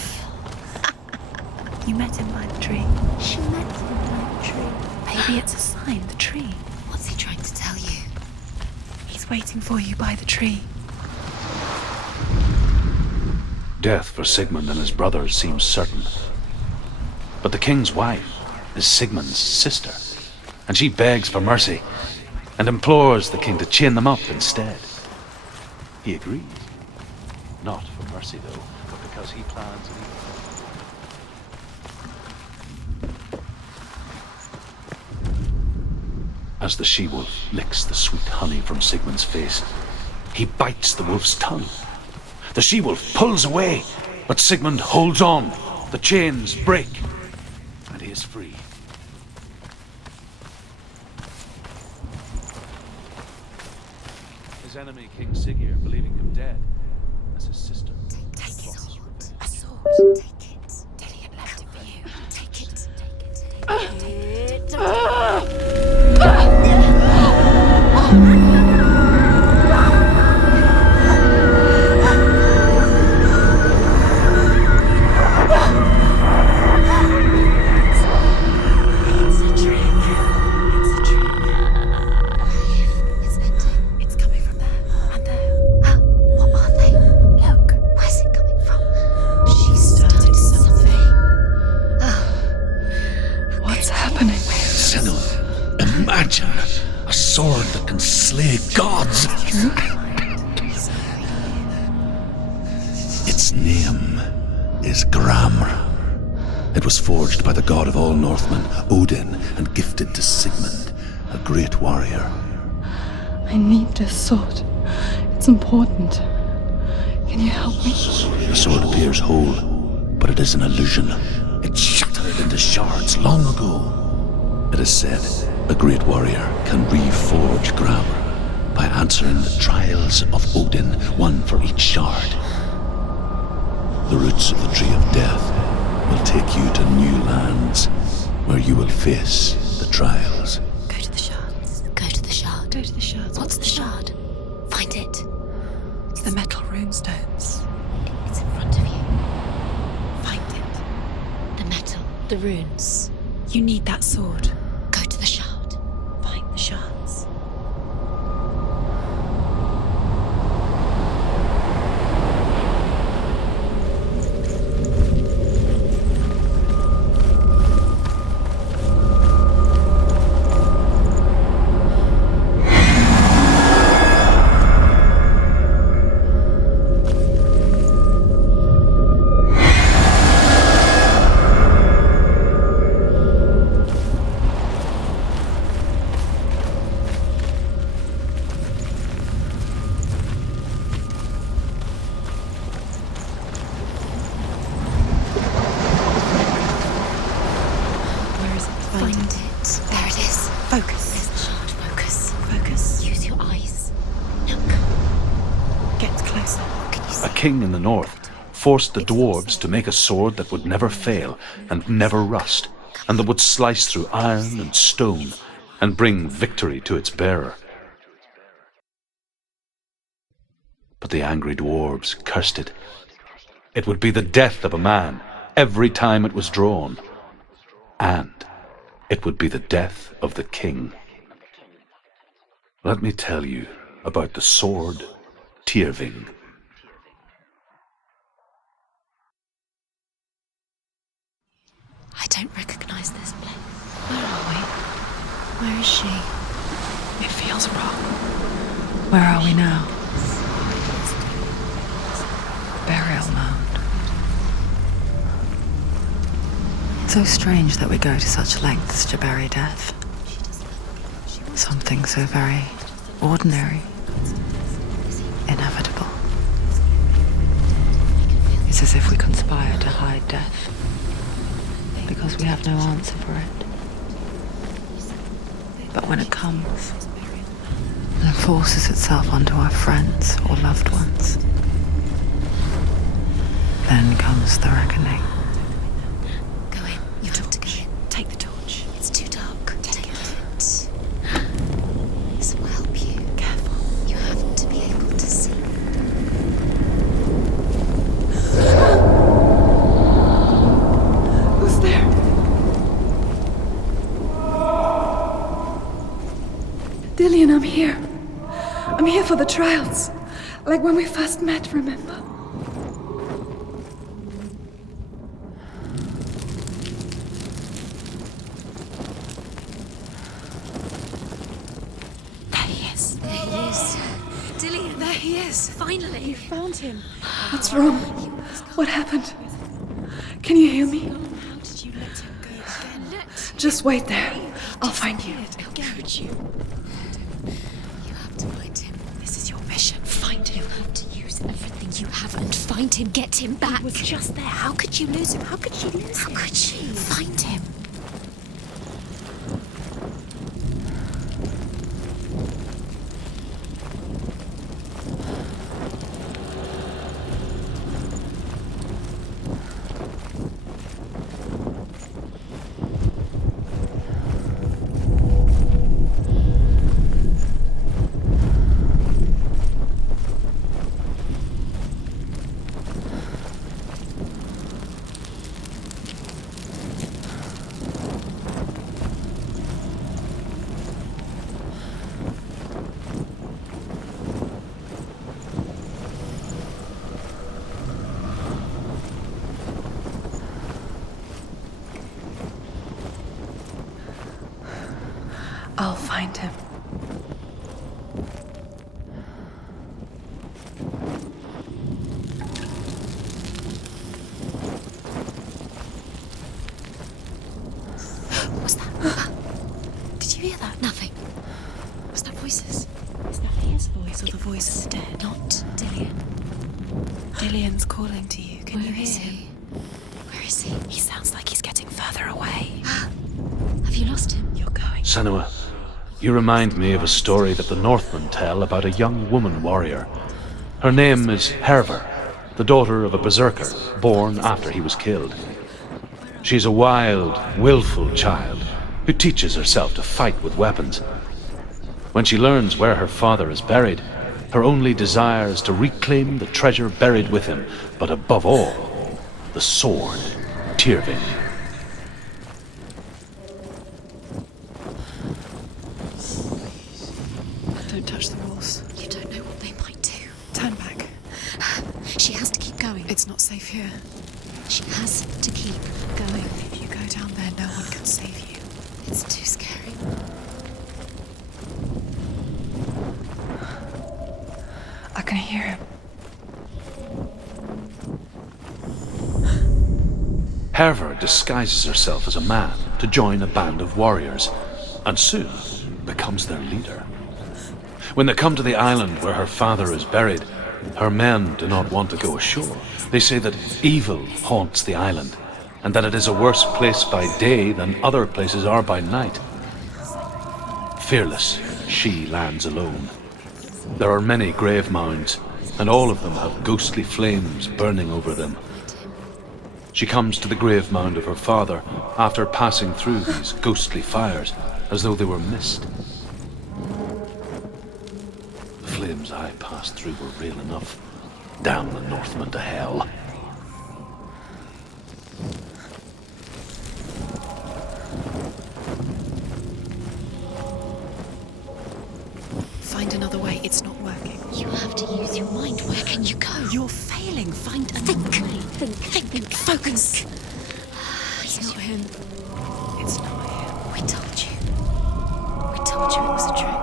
You met him by the tree. She met him by the tree. Maybe it's a sign, the tree. What's he trying to tell you? He's waiting for you by the tree. Death for Sigmund and his brothers seems certain. But the king's wife is Sigmund's sister, and she begs for mercy and implores the king to chain them up instead. He agrees. Not for mercy, though, but because he plans an evil. As the she-wolf licks the sweet honey from Sigmund's face, he bites the wolf's tongue. The she-wolf pulls away, but Sigmund holds on. The chains break, and he is free. His enemy, King Siggeir, believing him dead, as his sister. Take it. A sword. Take it. Dillion left it for you. Take it. Take A sword that can slay gods. Its name is Gramr. It was forged by the god of all Northmen, Odin, and gifted to Sigmund, a great warrior. I need this sword. It's important. Can you help me? The sword appears whole, but it is an illusion. It shattered into shards long ago. It is said a great warrior can reforge Gramr by answering the trials of Odin, one for each shard. The roots of the Tree of Death will take you to new lands where you will face the trials. Go to the shards. Go to the shard. Go to the shards. What's the shard? Find It's The metal runestones. It's in front of you. Find it. The metal, the runes. You need that sword. Go to the shard. Find the shards. Find it. There it is. Focus. There's the shard. Focus. Focus. Use your eyes. Now go. Get closer. What can you see? A king in the north forced the dwarves to make a sword that would never fail and never rust, and that would slice through iron and stone and bring victory to its bearer. But the angry dwarves cursed it. It would be the death of a man every time it was drawn, and it would be the death of the king. Let me tell you about the sword Tyrving. I don't recognize this place. Where are we? Where is she? It feels wrong. Where are we now? Burial mound. So strange that we go to such lengths to bury death. Something so very ordinary, inevitable. It's as if we conspire to hide death, because we have no answer for it. But when it comes and forces itself onto our friends or loved ones, then comes the reckoning. Go in. You have to go in. Take the torch. It's too dark. Take it. This will help you. Careful. You have to be able to see. Who's there? Dillian, I'm here. I'm here for the trials. Like when we first met, remember? There he is. Dillian, there he is. Finally. Found him. What's wrong? What happened? Can you hear me? How did you let him go again? Just wait there. I'll find you. How could you? You have to find him. This is your mission. Find him. You have to use everything you have and find him. Get him back. He was just there. How could you lose him? How could you lose him? How could she? Find him. I'll find him. What was that? Did you hear that? Nothing. Was that voices? Is that his voice or the voice of the dead? Not Dillian. Dillian's calling to you. Can you Where hear is him? he? Where is he? He sounds like he's getting further away. Have you lost him? You're going. Senua, you remind me of a story that the Northmen tell about a young woman warrior. Her name is Herver, the daughter of a berserker born after he was killed. She's a wild, willful child who teaches herself to fight with weapons. When she learns where her father is buried, Her only desire is to reclaim the treasure buried with him, but above all, the sword, Tyrving. Don't touch the walls. You don't know what they might do. Turn back. She has to keep going. It's not safe here. She has to keep going. If you go down there, no one can save you. It's too scary. I can hear him. Hervor disguises herself as a man to join a band of warriors, and soon becomes their leader. When they come to the island where her father is buried, her men do not want to go ashore. They say that evil haunts the island, and that it is a worse place by day than other places are by night. Fearless, she lands alone. There are many grave mounds, and all of them have ghostly flames burning over them. She comes to the grave mound of her father after passing through these ghostly fires, as though they were mist. The flames I passed through were real enough. Damn the Northmen to hell. Find another way. It's not working. You have to use your mind. Where can you go? You're failing. Find another way. Think. Focus. It's not him. It's not him. We told you. We told you it was a trick.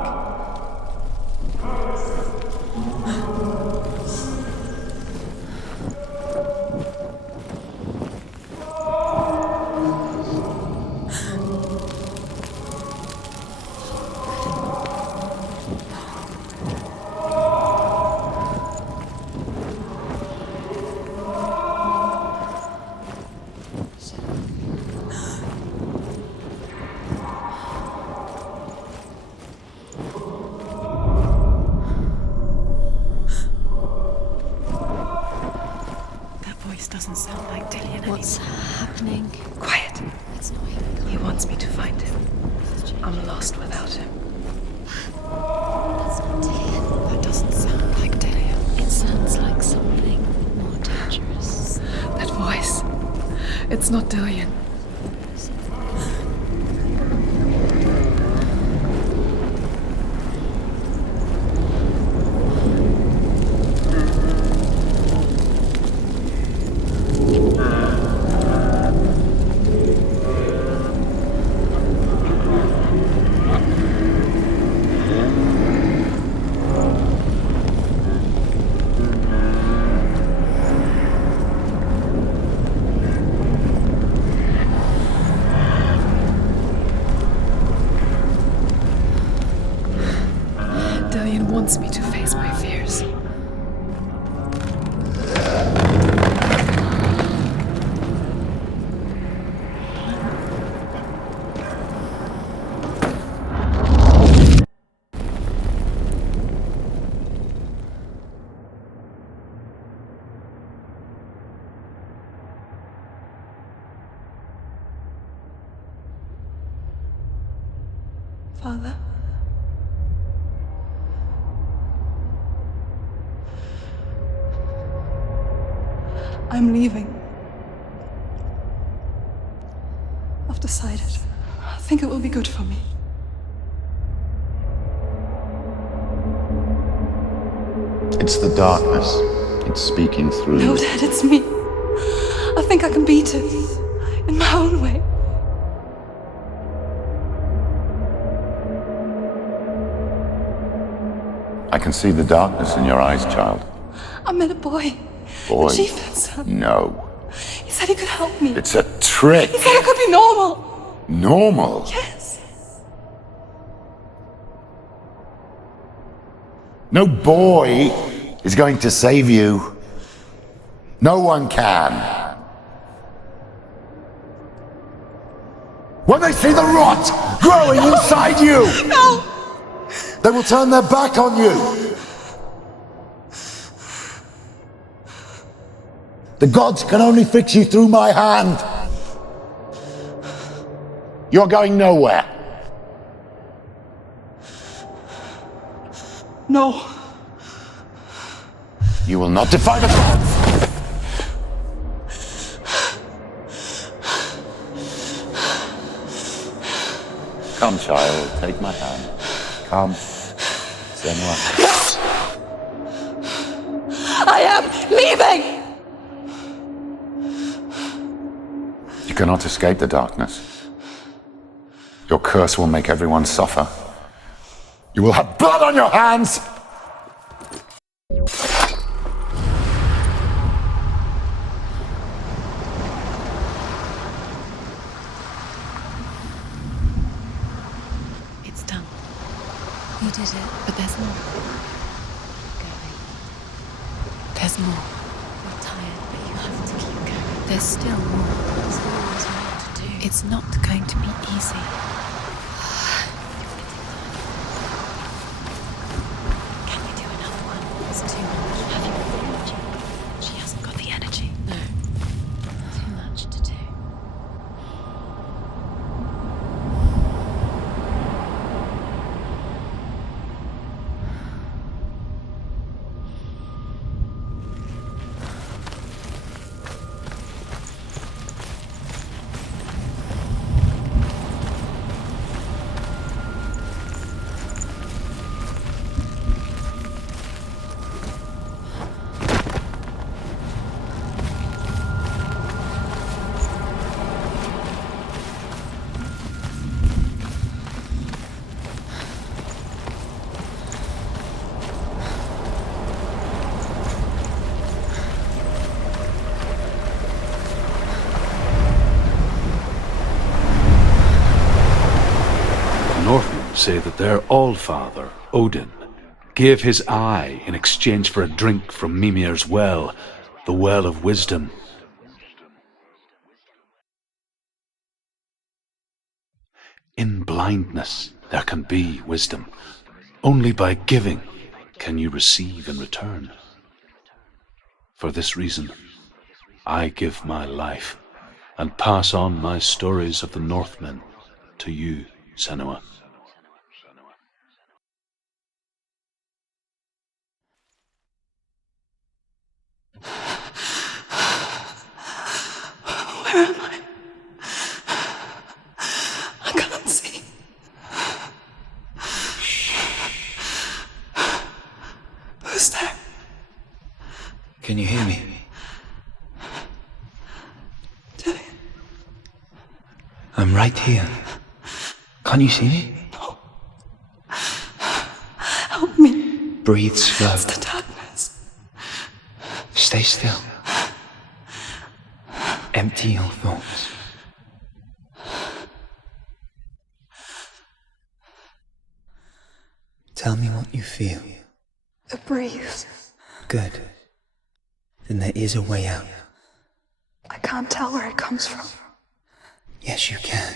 Doesn't sound like Dillian. What's happening? Quiet. It's not him. He wants me to find him. I'm lost without him. That's not Dillian. That doesn't sound like Dillian. It sounds like something more dangerous. That voice. It's not Dillian. Wants me to face my fears. Father? I'm leaving. I've decided. I think it will be good for me. It's the darkness. It's speaking through. No, Dad, it's me. I think I can beat it. In my own way. I can see the darkness in your eyes, child. I met a boy. Boy? The chieftain's son. No. He said he could help me. It's a trick. He said I could be normal. Normal? Yes. No boy is going to save you. No one can. When they see the rot growing inside you, No! they will turn their back on you. The gods can only fix you through my hand. You're going nowhere. No. You will not defy the gods! Come, child, take my hand. Come, Senua. I am leaving! You cannot escape the darkness. Your curse will make everyone suffer. You will have blood on your hands! It's done. You did it. But there's more. Going. There's more. You're tired, but you have to keep going. There's still more. There's always more to do. It's not going to be easy. Can you do another one? It's too much. Have you got the energy? She hasn't got the energy. No. Too much to do. Northmen say that their Allfather, Odin, gave his eye in exchange for a drink from Mimir's well, the Well of Wisdom. In blindness there can be wisdom. Only by giving can you receive in return. For this reason, I give my life and pass on my stories of the Northmen to you, Senua. Where am I? I can't see. Who's there? Can you hear me? Dillian. I'm right here. Can't you see me? No. Help me. Breathe slow. It's the darkness. Stay still. Empty your thoughts. Tell me what you feel. The breeze. Good. Then there is a way out. I can't tell where it comes from. Yes, you can.